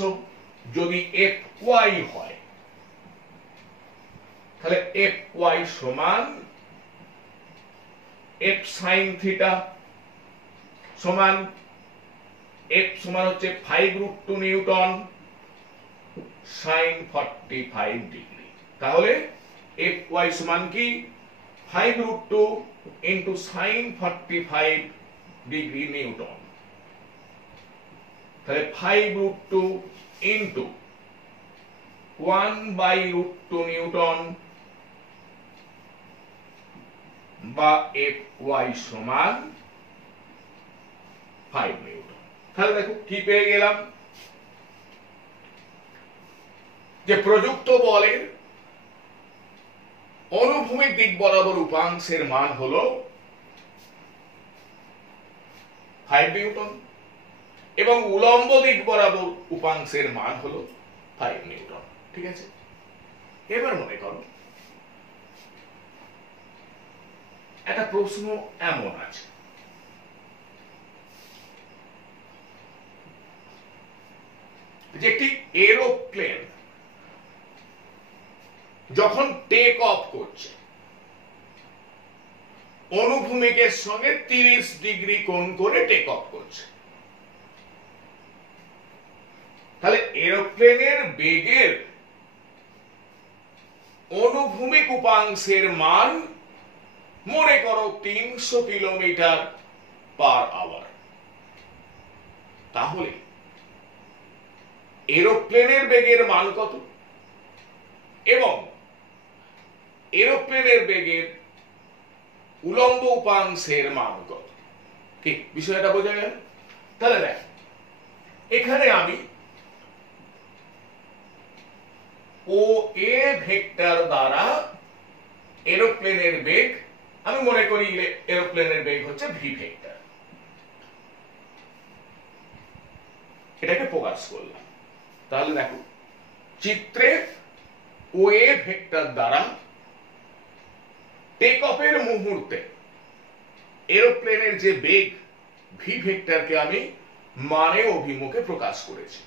যদি এফ ওয়াই হয়, তাহলে এফ ওয়াই সমান এফ সাইন থিটা সমান এফ সমান হচ্ছে 5√2 নিউটন সাইন 45 ডিগ্রি। তাহলে এফ ওয়াই সমান কি, 5√2 ইন্টু সাইন 45 ডিগ্রি নিউটন, তাহলে 5√2 ইন্টু 1/√2 নিউটন বা এফ ওয়াই সমান 5 নিউটন। তাহলে দেখো কি পেয়ে গেলাম, যে প্রযুক্ত বলের অনুভূমিক দিক বরাবর উপাংশের মান হলো 5 নিউটন এবং উলম্ব দিক বরাবর উপাংশের মান হলো 5 নিউটন, ঠিক আছে। এবার মনে করো একটা প্রশ্ন এমন আছে, যে একটি এরোপ্লেন যখন টেক অফ করছে অনুভূমিকের সঙ্গে 30 ডিগ্রি কোণ করে টেক অফ করছে, তাহলে এরোপ্লেনের বেগের অনুভূমিক উপাংশের মান মনে করো 300 কিলোমিটার পার আওয়ার। তাহলে এরোপ্লেনের বেগের মান কত এবং এরোপ্লেনের বেগের উলম্ব উপাংশের মান কত, কি বিষয়টা বোঝা গেল? তাহলে দেখ, এখানে আমি ও এ ভেক্টর দ্বারা এরোপ্লেনের বেগ আমি মনে করি এরোপ্লেনের বেগ হচ্ছে ভি ভেক্টর, এটাকে প্রকাশ করলাম। তাহলে দেখো চিত্রে ও এ ভেক্টর দ্বারা টেক অফের মুহূর্তে এরোপ্লেনের যে বেগ ভি ভেক্টরকে আমি মানে অভিমুখে প্রকাশ করেছি।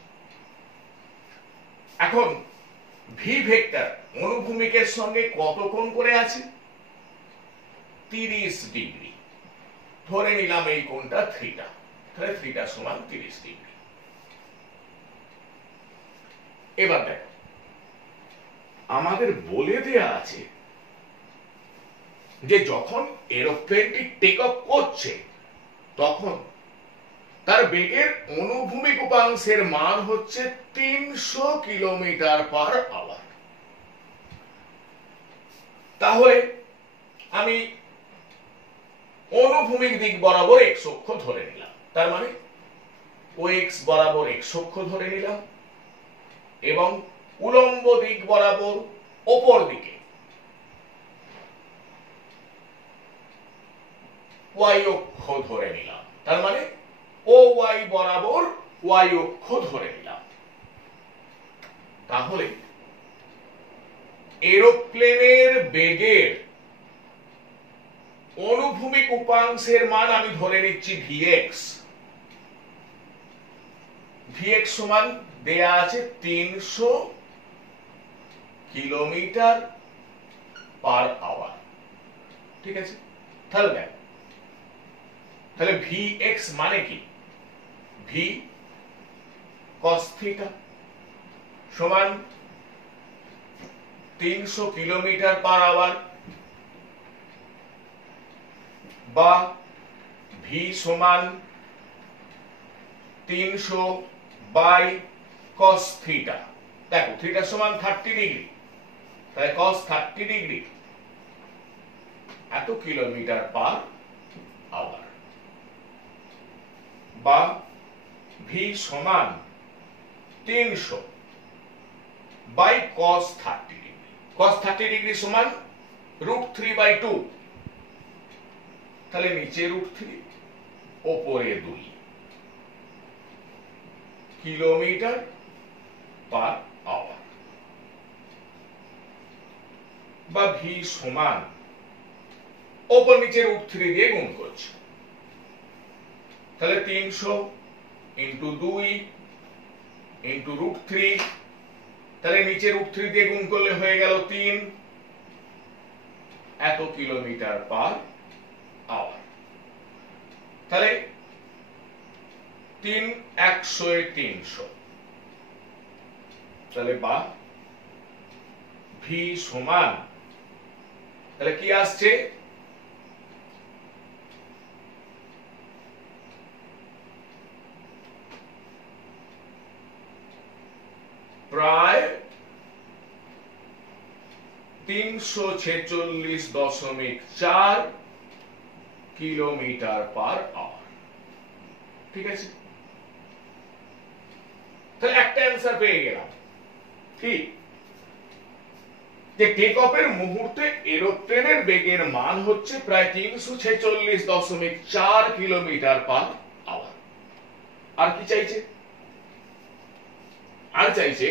এখন ভি ভেক্টর অনুভূমিকের সঙ্গে কত কোণ করে আছে, 30 ডিগ্রি ধরে নিলাম, এই কোণটা থিটা, তাহলে থিটা সমান 30 ডিগ্রি। এবার দেখো আমাদের বলে দেয়া আছে যে যখন এরোপ্লেনটি টেক অফ করছে তখন তার বেগের অনুভূমিক উপাংশের মান হচ্ছে 300 কিলোমিটার পার আওয়ার। তাহলে আমি অনুভূমিক দিক বরাবর এক্স অক্ষ ধরে নিলাম, তার মানে ও এক্স বরাবর এক্স অক্ষ ধরে নিলাম এবং উলম্ব দিক বরাবর ওপর দিকে ওয়াই অক্ষ ধরে নিলাম, তার মানে ও ওয়াই বরাবর ওয়াই অক্ষ ধরে নিলাম। তাহলে এরোপ্লেনের বেগের অনুভূমিক উপাংশের মান আমি ধরে নিচ্ছি ভিএক্স। ভিএক্স সমান দেয়া আছে 300 কিলোমিটার পার আওয়ার। ঠিক আছে, তাহলে দেখ, তাহলে Vx মানে কি? V cos থিটা সমান 300 কিলোমিটার পার আওয়ার, বা V সমান 300 বাই cos থিটা। দেখো থিটা সমান 30 ডিগ্রি, তাই cos 30 ডিগ্রি এত কিলোমিটার পার আওয়ার, বা V সমান 300 by cos 30 degree. cos 30 degree সমান √3/2, তাহলে নিচে √3 ওপরে 2 কিলোমিটার পার আওয়ার, বা V সমান ওপর নিচে √3 দিয়ে গুণ করছি, তাহলে 300 ইন্টু 2 ইন্টু √3, তাহলে নিচে √3 দিয়ে গুণ করলে হয়ে গেল 3 এত কিলোমিটার পার আওয়ার। তাহলে 3 100 এ 300, তাহলে বা V সমান, তাহলে কি আসছে? প্রায় 346.4 কিলোমিটার পার আওয়ার। ঠিক আছে, তাহলে একটা অ্যান্সার পেয়ে গেলাম কি, যে টেক অফের মুহূর্তে এরোপ্লেনের বেগের মান হচ্ছে প্রায় 346.4 কিলোমিটার পার আওয়ার। আর কি চাইছে? আর চাইছে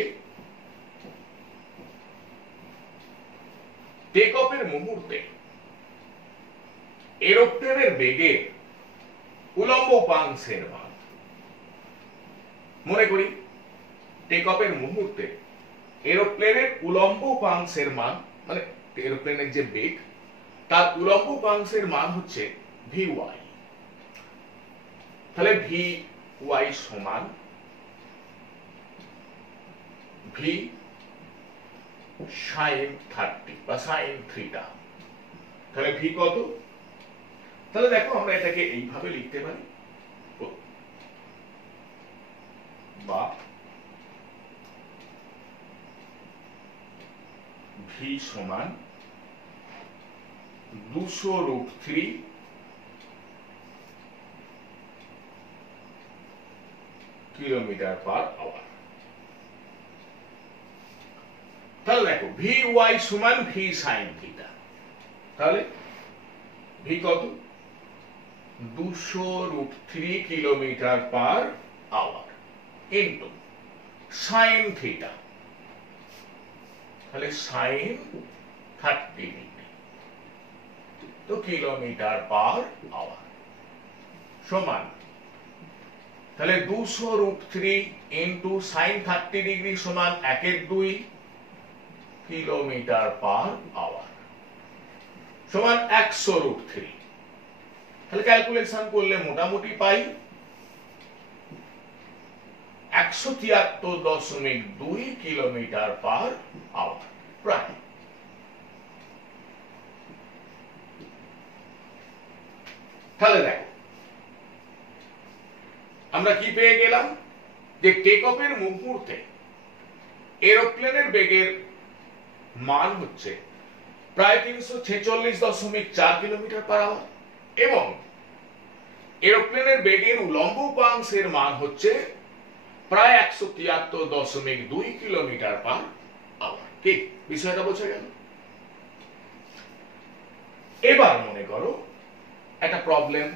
টেক অফের মুহূর্তে এরোপ্লেনের বেগের উলম্ব উপাংশের মান। মনে করি টেক অফের মুহূর্তে এরোপ্লেনের উলম্ব উপাংশের মান, মানে এরোপ্লেনের যে বেগ তার উলম্ব উপাংশের মান হচ্ছে Vy। তাহলে Vy সমান V sin 30 বা sin থিটা। তাহলে V কত? তাহলে দেখো আমরা এটাকে এইভাবে লিখতে পারি, বা V সমান 200√3 কিলোমিটার পার আওয়ার। তাহলে দেখো Vy সমান V sin থিটা, তাহলে V কত? 200√3 kilometre per hour into sin theta, তাহলে sin 30 ডিগ্রি, তো কিলোমিটার পার আওয়ার সমান, তাহলে 200√3 ইন্টু sin 30 ডিগ্রি সমান 1/2 কিলোমিটার পার আওয়ার সমান 100√3। তাহলে ক্যালকুলেশন করলে মোটামুটি পাই 173.2 কিলোমিটার পার আওয়ার প্রায়। তাহলে দেখো আমরা কি পেয়ে গেলাম, যে টেক অফের মুহূর্তে এরোপ্লেনের বেগের মান হচ্ছে প্রায় 346.4 কিলোমিটার পার আওয়ার, এবং এরোপ্লেনের বেগের উলম্ব উপাংশের মান হচ্ছে প্রায় 173.2 কিলোমিটার পার আওয়ার। কি বিষয়টা বোঝা গেল? এবার মনে করো একটা প্রবলেম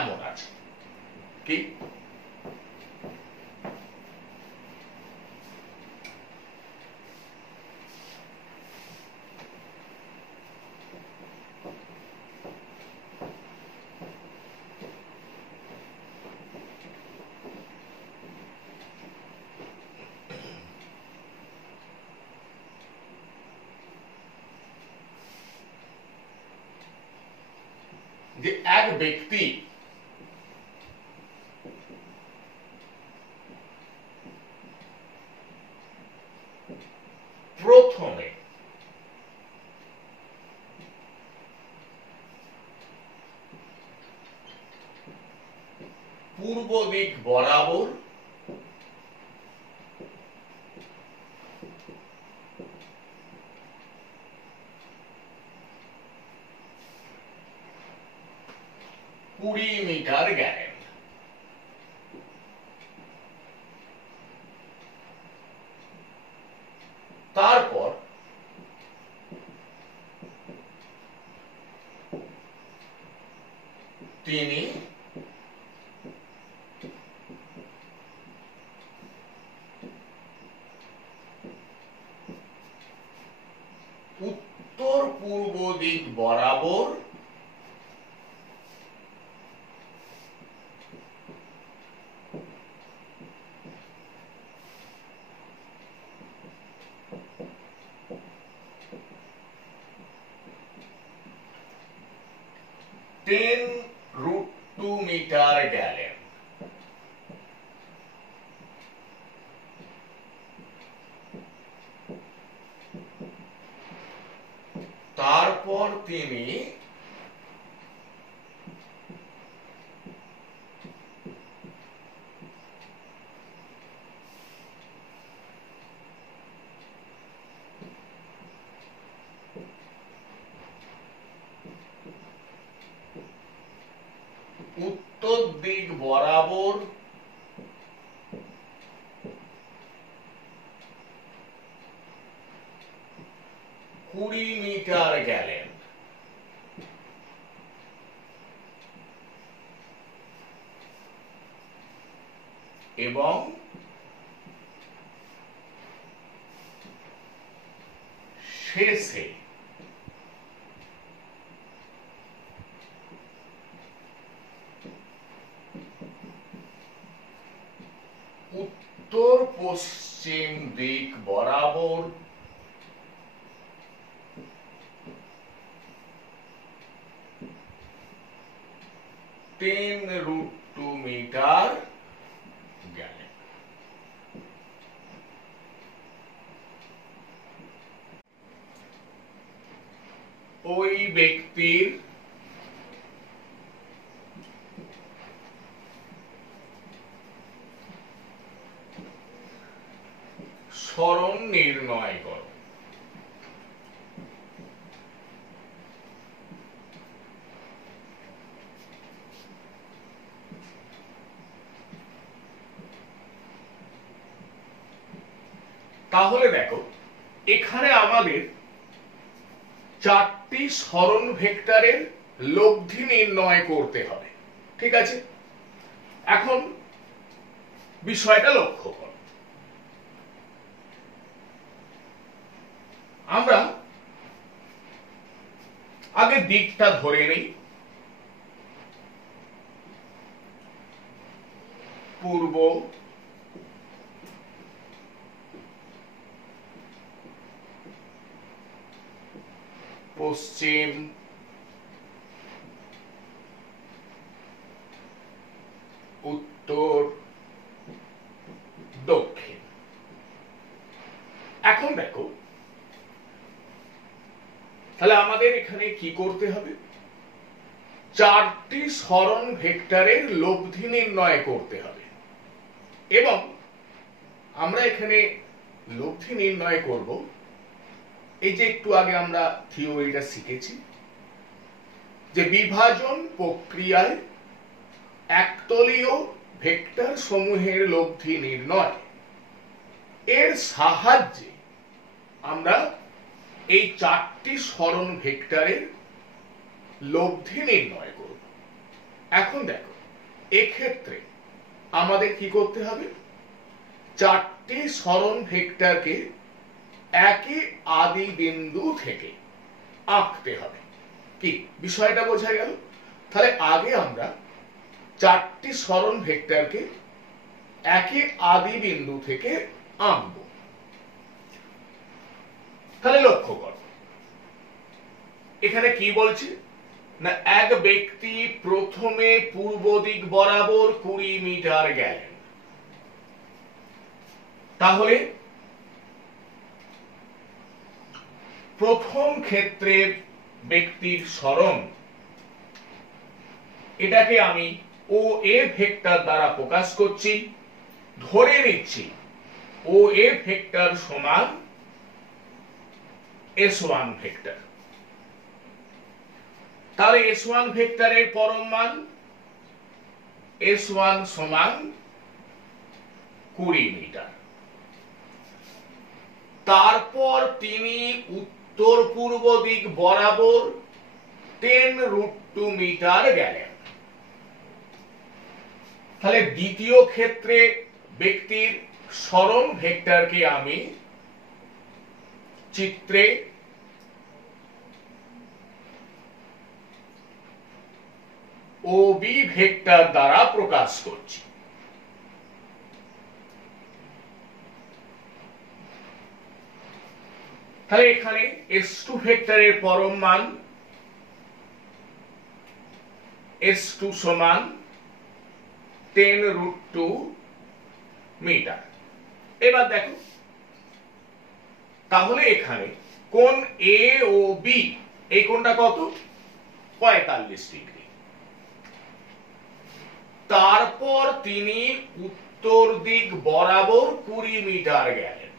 এমন আছে, কি যে এক ব্যক্তি প্রথমে পূর্ব দিক বরাবর কুড়ি মিটার গেলেন। তারপর তিনি উত্তর পূর্ব দিক বরাবর √2 মিটার গেলেন। তারপর তিনি উত্তর দিক বরাবর কুড়ি মিটার গেলেন। এবং শেষে উত্তর পশ্চিম দিক বরাবর √2 মিটার গেলেন। ওই ব্যক্তির সরণ নির্ণয় করো। তাহলে দেখো এখানে আমাদের চারটি সরণ ভেক্টরের লব্ধি নির্ণয় করতে হবে। ঠিক আছে, এখন বিষয়টা লক্ষ্য করো। আমরা আগে দিকটা ধরে নেই। পূর্ব, পশ্চিম, উত্তর, দক্ষিণ। এখন দেখো তাহলে আমাদের এখানে কি করতে হবে? চারটি সরণ ভেক্টরের লব্ধি নির্ণয় করতে হবে। এবং আমরা এখানে লব্ধি নির্ণয় করব, এই যে একটু আগে আমরা থিওরিটা শিখেছি যে বিভাজন প্রক্রিয়ায় একতলীয় ভেক্টর সমূহের লব্ধি নির্ণয় এর সাহায্যে আমরা এই চারটি সরণ ভেক্টরের লব্ধি নির্ণয় করব। এখন দেখো এক্ষেত্রে আমাদের কি করতে হবে? চারটি সরণ ভেক্টরকে একই আদি বিন্দু থেকে আঁকতে হবে। কি বিষয়টা বোঝা গেল? তাহলে আগে আমরা চারটি সরণ ভেক্টরকে একই আদি বিন্দু থেকে আঁকব। তাহলে লক্ষ্য করো এখানে কি বলছে না এক ব্যক্তি প্রথমে পূর্ব দিক বরাবর 20 মিটার গেলেন, তাহলে প্রথম ক্ষেত্রে ব্যক্তির সরণ, এটাকে আমি ও এ ভেক্টর দ্বারা প্রকাশ করছি। ধরে নিচ্ছি ও এ ভেক্টর সমান S1 ভেক্টর। তাহলে S1 ভেক্টরের পরম মান S1 সমান 20 মিটার। তারপর তিনি উত্তর পূর্ব দিক বরাবর 10√2 মিটার গেলেন। তাহলে দ্বিতীয় ক্ষেত্রে ব্যক্তির সরণ ভেক্টরকে আমি চিত্রে OB ভেক্টর দ্বারা প্রকাশ করছি। তাহলে এখানে S2 ভেক্টরের পরম মান S2 সমান 10√2 মিটার। এবার দেখো, তাহলে এখানে কোণ A ও B, এই কোণটা কত? 45 ডিগ্রি। তারপর তিনি উত্তর দিক বরাবর 20 মিটার গেলেন।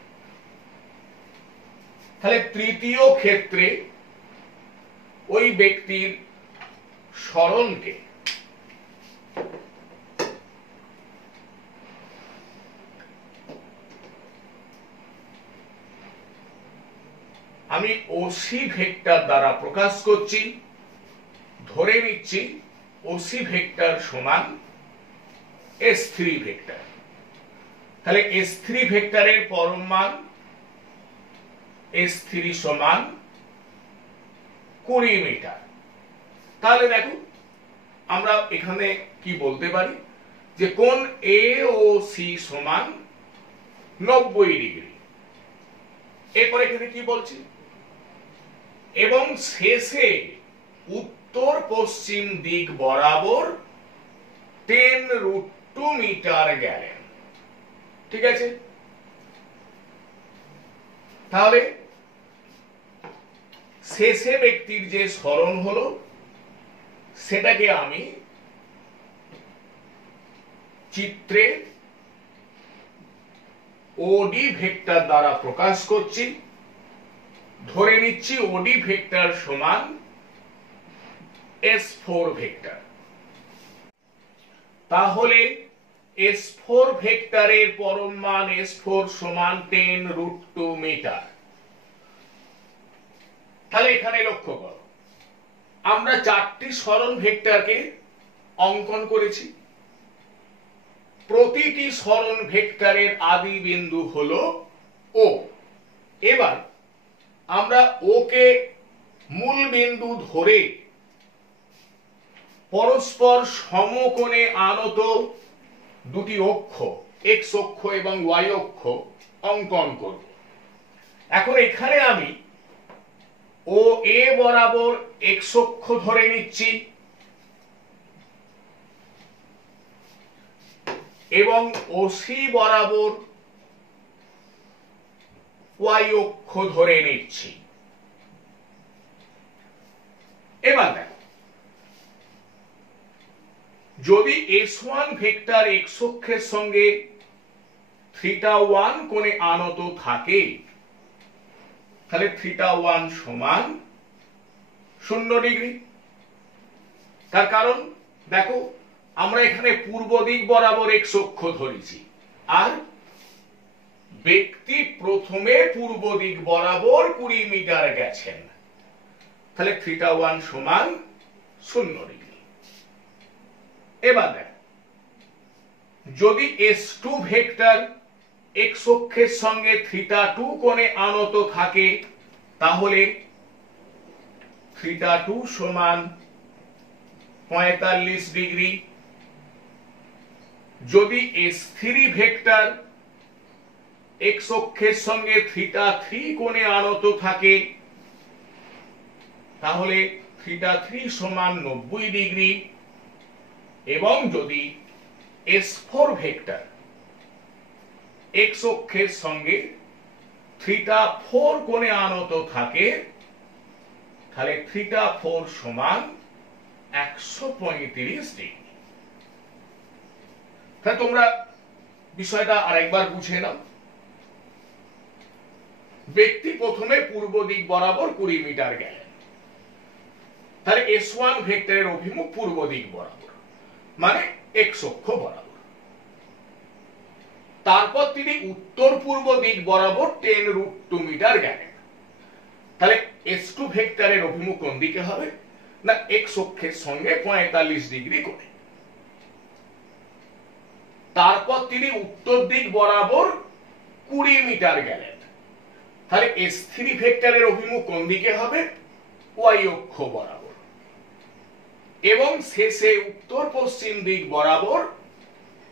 তাহলে তৃতীয় ক্ষেত্রে ওই ব্যক্তির সরণকে আমি OC ভেক্টর দ্বারা প্রকাশ করছি। ধরে নিচ্ছি OC ভেক্টর সমান S3 ভেক্টর। তাহলে S3 ভেক্টরের পরম মান S3 সমান 20 মিটার। তাহলে দেখো, আমরা এখানে কি বলতে পারি যে কোণ A ও C সমান 90 ডিগ্রি। এরপর এখানে কি বলছি, এবং শেষে উত্তর পশ্চিম দিক বরাবর 10√2 মিটার গেলেন। ঠিক আছে, তাহলে শেষে ব্যক্তির যে সরণ হলো সেটাকে আমি চিত্রে OD ভেক্টর দ্বারা প্রকাশ করছি। ধরে নিচ্ছি OD ভেক্টর সমান S4 ভেক্টর। তাহলে S4 ভেক্টরের পরম মান S4 সমান 10√2 মিটার। তাহলে এখানে লক্ষ্য করো, আমরা চারটি সরণ ভেক্টরকে অঙ্কন করেছি। প্রতিটি সরণ ভেক্টরের আদি বিন্দু হলো O। এবার আমরা O কে মূল বিন্দু ধরে পরস্পর সমকোণে আনত দুটি অক্ষ, X অক্ষ এবং Y অক্ষ অঙ্কন করব। এখন এখানে আমি OA বরাবর X অক্ষ ধরে নিচ্ছি এবং OC বরাবর Y অক্ষ ধরে নিচ্ছি। এবার দেখো, যদি S1 ভেক্টর X অক্ষের সঙ্গে θ1 কোণে আনত থাকে, তাহলে θ1 সমান 0 ডিগ্রি। তার কারণ দেখো, আমরা এখানে পূর্ব দিক বরাবর X অক্ষ ধরেছি, আর ব্যক্তি প্রথমে পূর্ব দিক বরাবর 20 মিটার গেছেন। তাহলে θ1 সমান 0 ডিগ্রি। এবার দেখো, যদি S2 ভেক্টর X অক্ষের সঙ্গে θ2 কোণে আনত থাকে, তাহলে θ2 সমান 45 ডিগ্রি। যদি S3 ভেক্টর X অক্ষের সঙ্গে θ3 কোণে আনত থাকে, তাহলে থিটা 3 সমান 90 ডিগ্রি এবং যদি S4 ভেক্টর x অক্ষের সঙ্গে থিটা 4 কোণে আনত থাকে তাহলে থিটা 4 সমান 135 ডিগ্রি। তাহলে তোমরা বিষয়টা আরেকবার বুঝে নাও। ব্যক্তি প্রথমে পূর্ব দিক বরাবর 20 মিটার গেলেন, তাহলে S1 ভেক্টরের অভিমুখ পূর্ব দিক বরাবর, মানে x অক্ষ বরাবর। তারপর তিনি উত্তর পূর্ব দিক বরাবর 10√2 মিটার গেলেন, তাহলে S2 ভেক্টরের অভিমুখ কোন দিকে হবে না x অক্ষের সঙ্গে 45 ডিগ্রি করে। তারপর তিনি উত্তর দিক বরাবর 20 মিটার গেলেন, তাহলে S3 ভেক্টরের অভিমুখ কোন দিকে হবে y অক্ষ বরাবর। এবং শেষে উত্তর পশ্চিম দিক বরাবর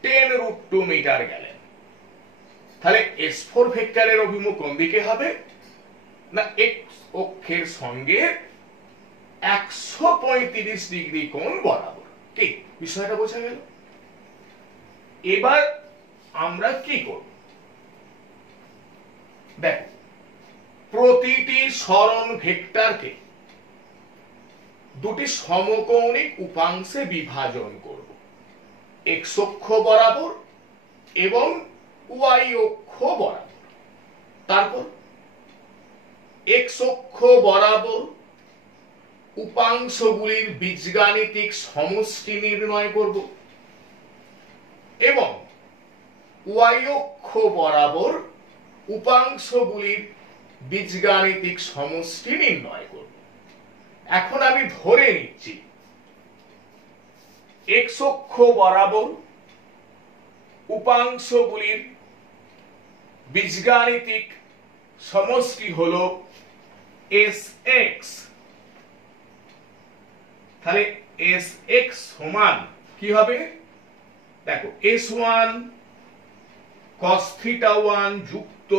10√2 মিটার গেলেন, তাহলে S4 ভেক্টরের অভিমুখ কোন দিকে হবে না x অক্ষের সঙ্গে 135 ডিগ্রি কোণ বরাবর। কি বিষয়টা বোঝা গেল? এবার আমরা কি করব দেখো, প্রতিটি সরণ ভেক্টরকে দুটি সমকৌণিক উপাংশে বিভাজন করব, x অক্ষ বরাবর এবং y অক্ষ বরাবর। তারপর x অক্ষ বরাবর উপাংশগুলির বীজগাণিতিক সমষ্টি নির্ণয় করব এবং y অক্ষ বরাবর উপাংশগুলির বীজগাণিতিক সমষ্টি নির্ণয় করব। এখন আমি ধরে নিচ্ছি x অক্ষ বরাবর উপাংশগুলির বীজগাণিতিক সমষ্টি হলো Sx, তাহলে Sx সমান কি হবে দেখো S1 cos theta 1 যুক্ত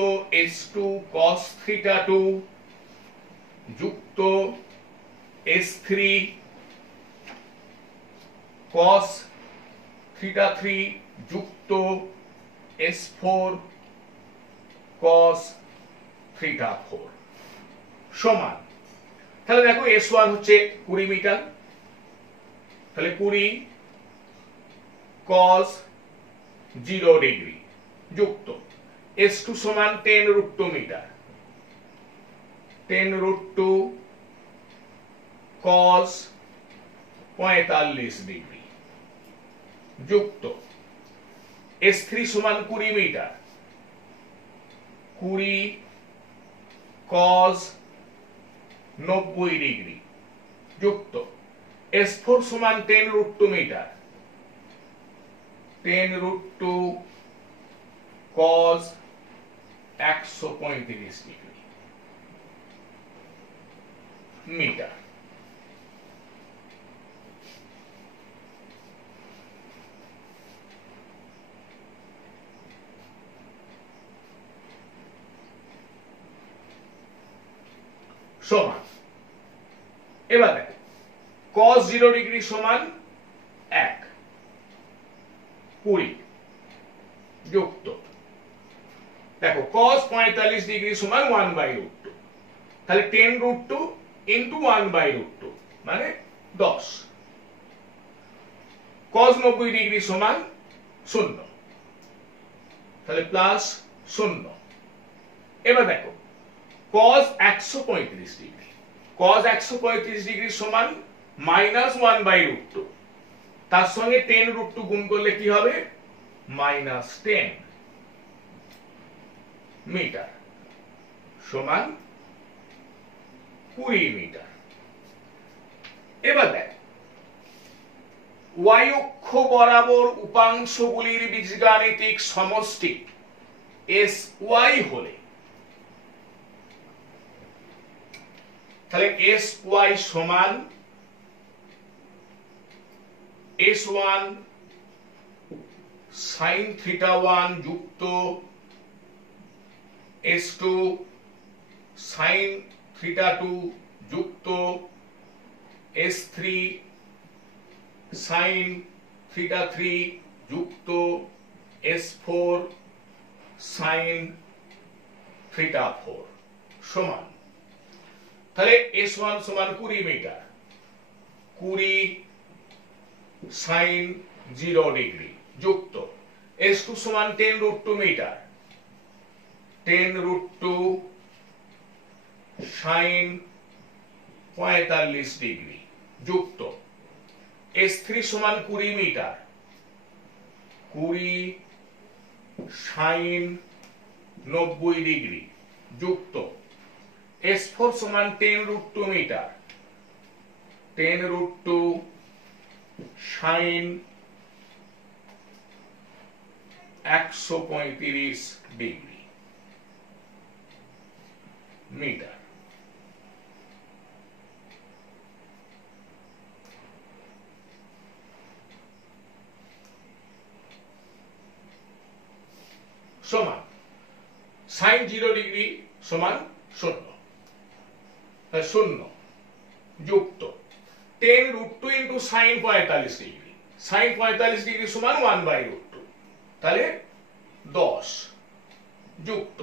S2 cos theta 2 যুক্ত S3 cos theta 3 যুক্ত S4 cos theta 4 সমান, তাহলে দেখো S1 হচ্ছে 20 মিটার, তাহলে 20 cos 0 ডিগ্রি যুক্ত S2 সমান 10√2 মিটার, 10√2 cos 45 ডিগ্রি যুক্ত S3 সমান 20 মিটার, 20 cos 90 ডিগ্রি যুক্ত S4 সমান 10√2 মিটার, 10√2 cos 135 ডিগ্রি মিটার। সমান, এবার দেখো cos 0 ডিগ্রি সমান 1 20 যুক্ত দেখো cos 45 ডিগ্রি সমান 1/√2, তাহলে 10√2 into 1/√2 মানে 10, cos 90 ডিগ্রি সমান 0, তাহলে প্লাস 0। এবার দেখো cos 135 ডিগ্রি, cos 135 ডিগ্রি সমান -1/√2, তার সঙ্গে 10√2 গুণ করলে কি হবে -10 মিটার সমান 20 মিটার। এবার দেখ y অক্ষ বরাবর উপাংশগুলির বীজগাণিতিক সমষ্টি sy হলে তাহলে sy সমান S1 sin theta 1 যুক্ত S2 sin theta 2 যুক্ত S3 sin থিটা 3 যুক্ত S4 sin থিটা 4 সমান, তাহলে S1 সমান 20 মিটার, 20 sin 0 ডিগ্রি যুক্ত S2 সমান 10√2 মিটার, 10√2 sin 45 ডিগ্রি যুক্ত S3 সমান 20 মিটার, 20 sin 90 ডিগ্রি যুক্ত S4 সমান 10√2 মিটার, 10√2 sin 135 ডিগ্রি মিটার। সমান sin 0 ডিগ্রি সমান 0, 0 যুক্ত 10√2 into sin 45 degree, sin 45 degree সমান 1/√2, তাহলে 10 যুক্ত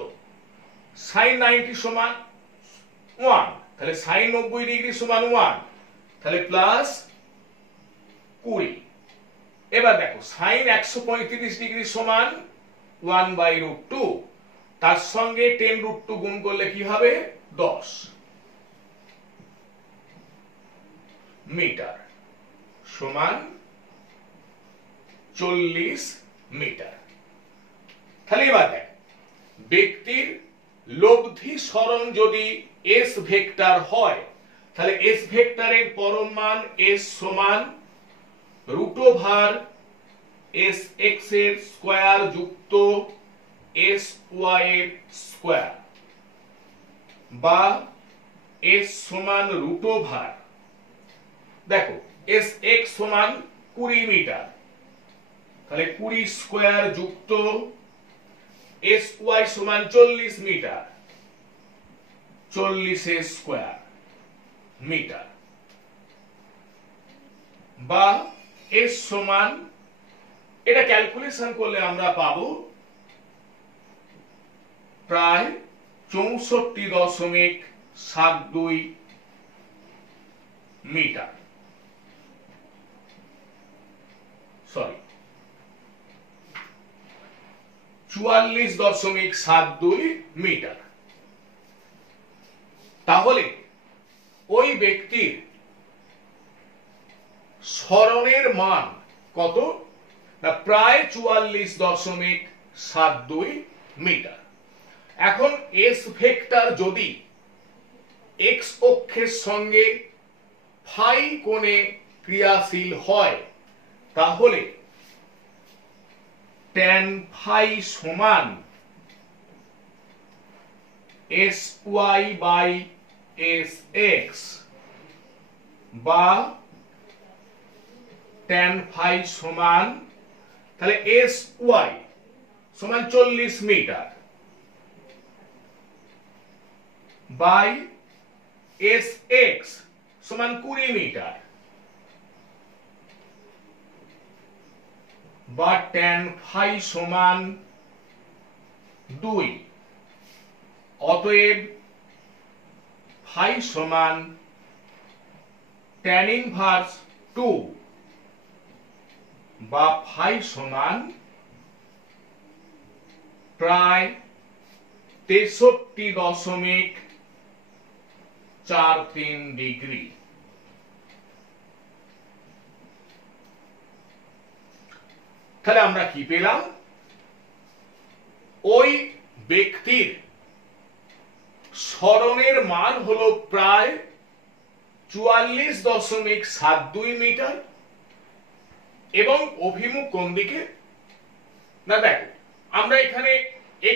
sin 90 সমান 1, তাহলে sin 90 ডিগ্রি সমান 1, তাহলে প্লাস 20। এবার দেখো sin 135 ডিগ্রি সমান 1/√2, তার সঙ্গে 10√2 গুণ করলে কি হবে 10 মিটার সমান 40 মিটার। তাহলে এবার দেখ ব্যক্তির লব্ধি সরণ যদি S ভেক্টর হয়, তাহলে S ভেক্টরের পরম মান S সমান √ওভার Sx এর স্কয়ার যুক্ত Sy এর স্কয়ার, বা S সমান √ওভার, দেখো Sx সমান 20 মিটার, তাহলে 20 স্কয়ার যুক্ত Sy সমান 40 মিটার, 40 এর স্কয়ার মিটার, বা S সমান, এটা ক্যালকুলেশন করলে আমরা পাবো প্রায় 64.72 মিটার, সরি 44.72 মিটার। তাহলে ওই ব্যক্তির সরণের মান কত, না প্রায় 44.72 মিটার। এখন S ভেক্টর যদি x অক্ষের সঙ্গে ফাই কোণে ক্রিয়াশীল হয়, তাহলে tan ফাই সমান Sy বাই Sx, বা tan ফাই সমান, তাহলে Sy সমান 40 মিটার বাই Sx সমান 20 মিটার, বা tan ফাই সমান 2, অতএব ফাই সমান tan ইনভার্স 2, বা ফাই সমান প্রায় 63.43 ডিগ্রি। তাহলে আমরা কি পেলাম, ওই ব্যক্তির সরণের মান হলো প্রায় 44.72 মিটার, এবং অভিমুখ কোন দিকে, না দেখো আমরা এখানে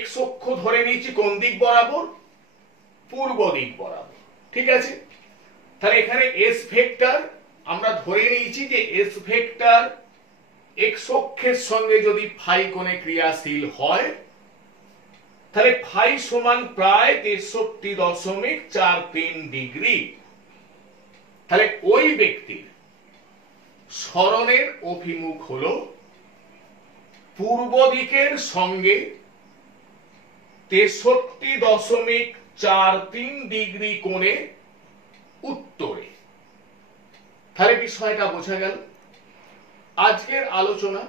x অক্ষ ধরে নিয়েছি কোন দিক বরাবর, পূর্ব দিক বরাবর, ঠিক আছে। তাহলে এখানে S ভেক্টর আমরা ধরে নিয়েছি যে S ভেক্টর x অক্ষের সঙ্গে যদি ফাই কোণে ক্রিয়াশীল হয়, তাহলে ফাই সমান প্রায় 63.43 ডিগ্রি। তাহলে ওই ব্যক্তির স্মরণের অভিমুখ হলো পূর্ব দিকের সঙ্গে 63.43 ডিগ্রি কোণে উত্তরে। তাহলে বিষয়টা বোঝা গেল। আজকের আলোচনা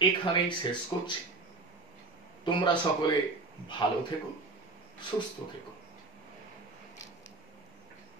এখানেই শেষ করছি। তোমরা সকলে ভালো থেকো, সুস্থ থেকো।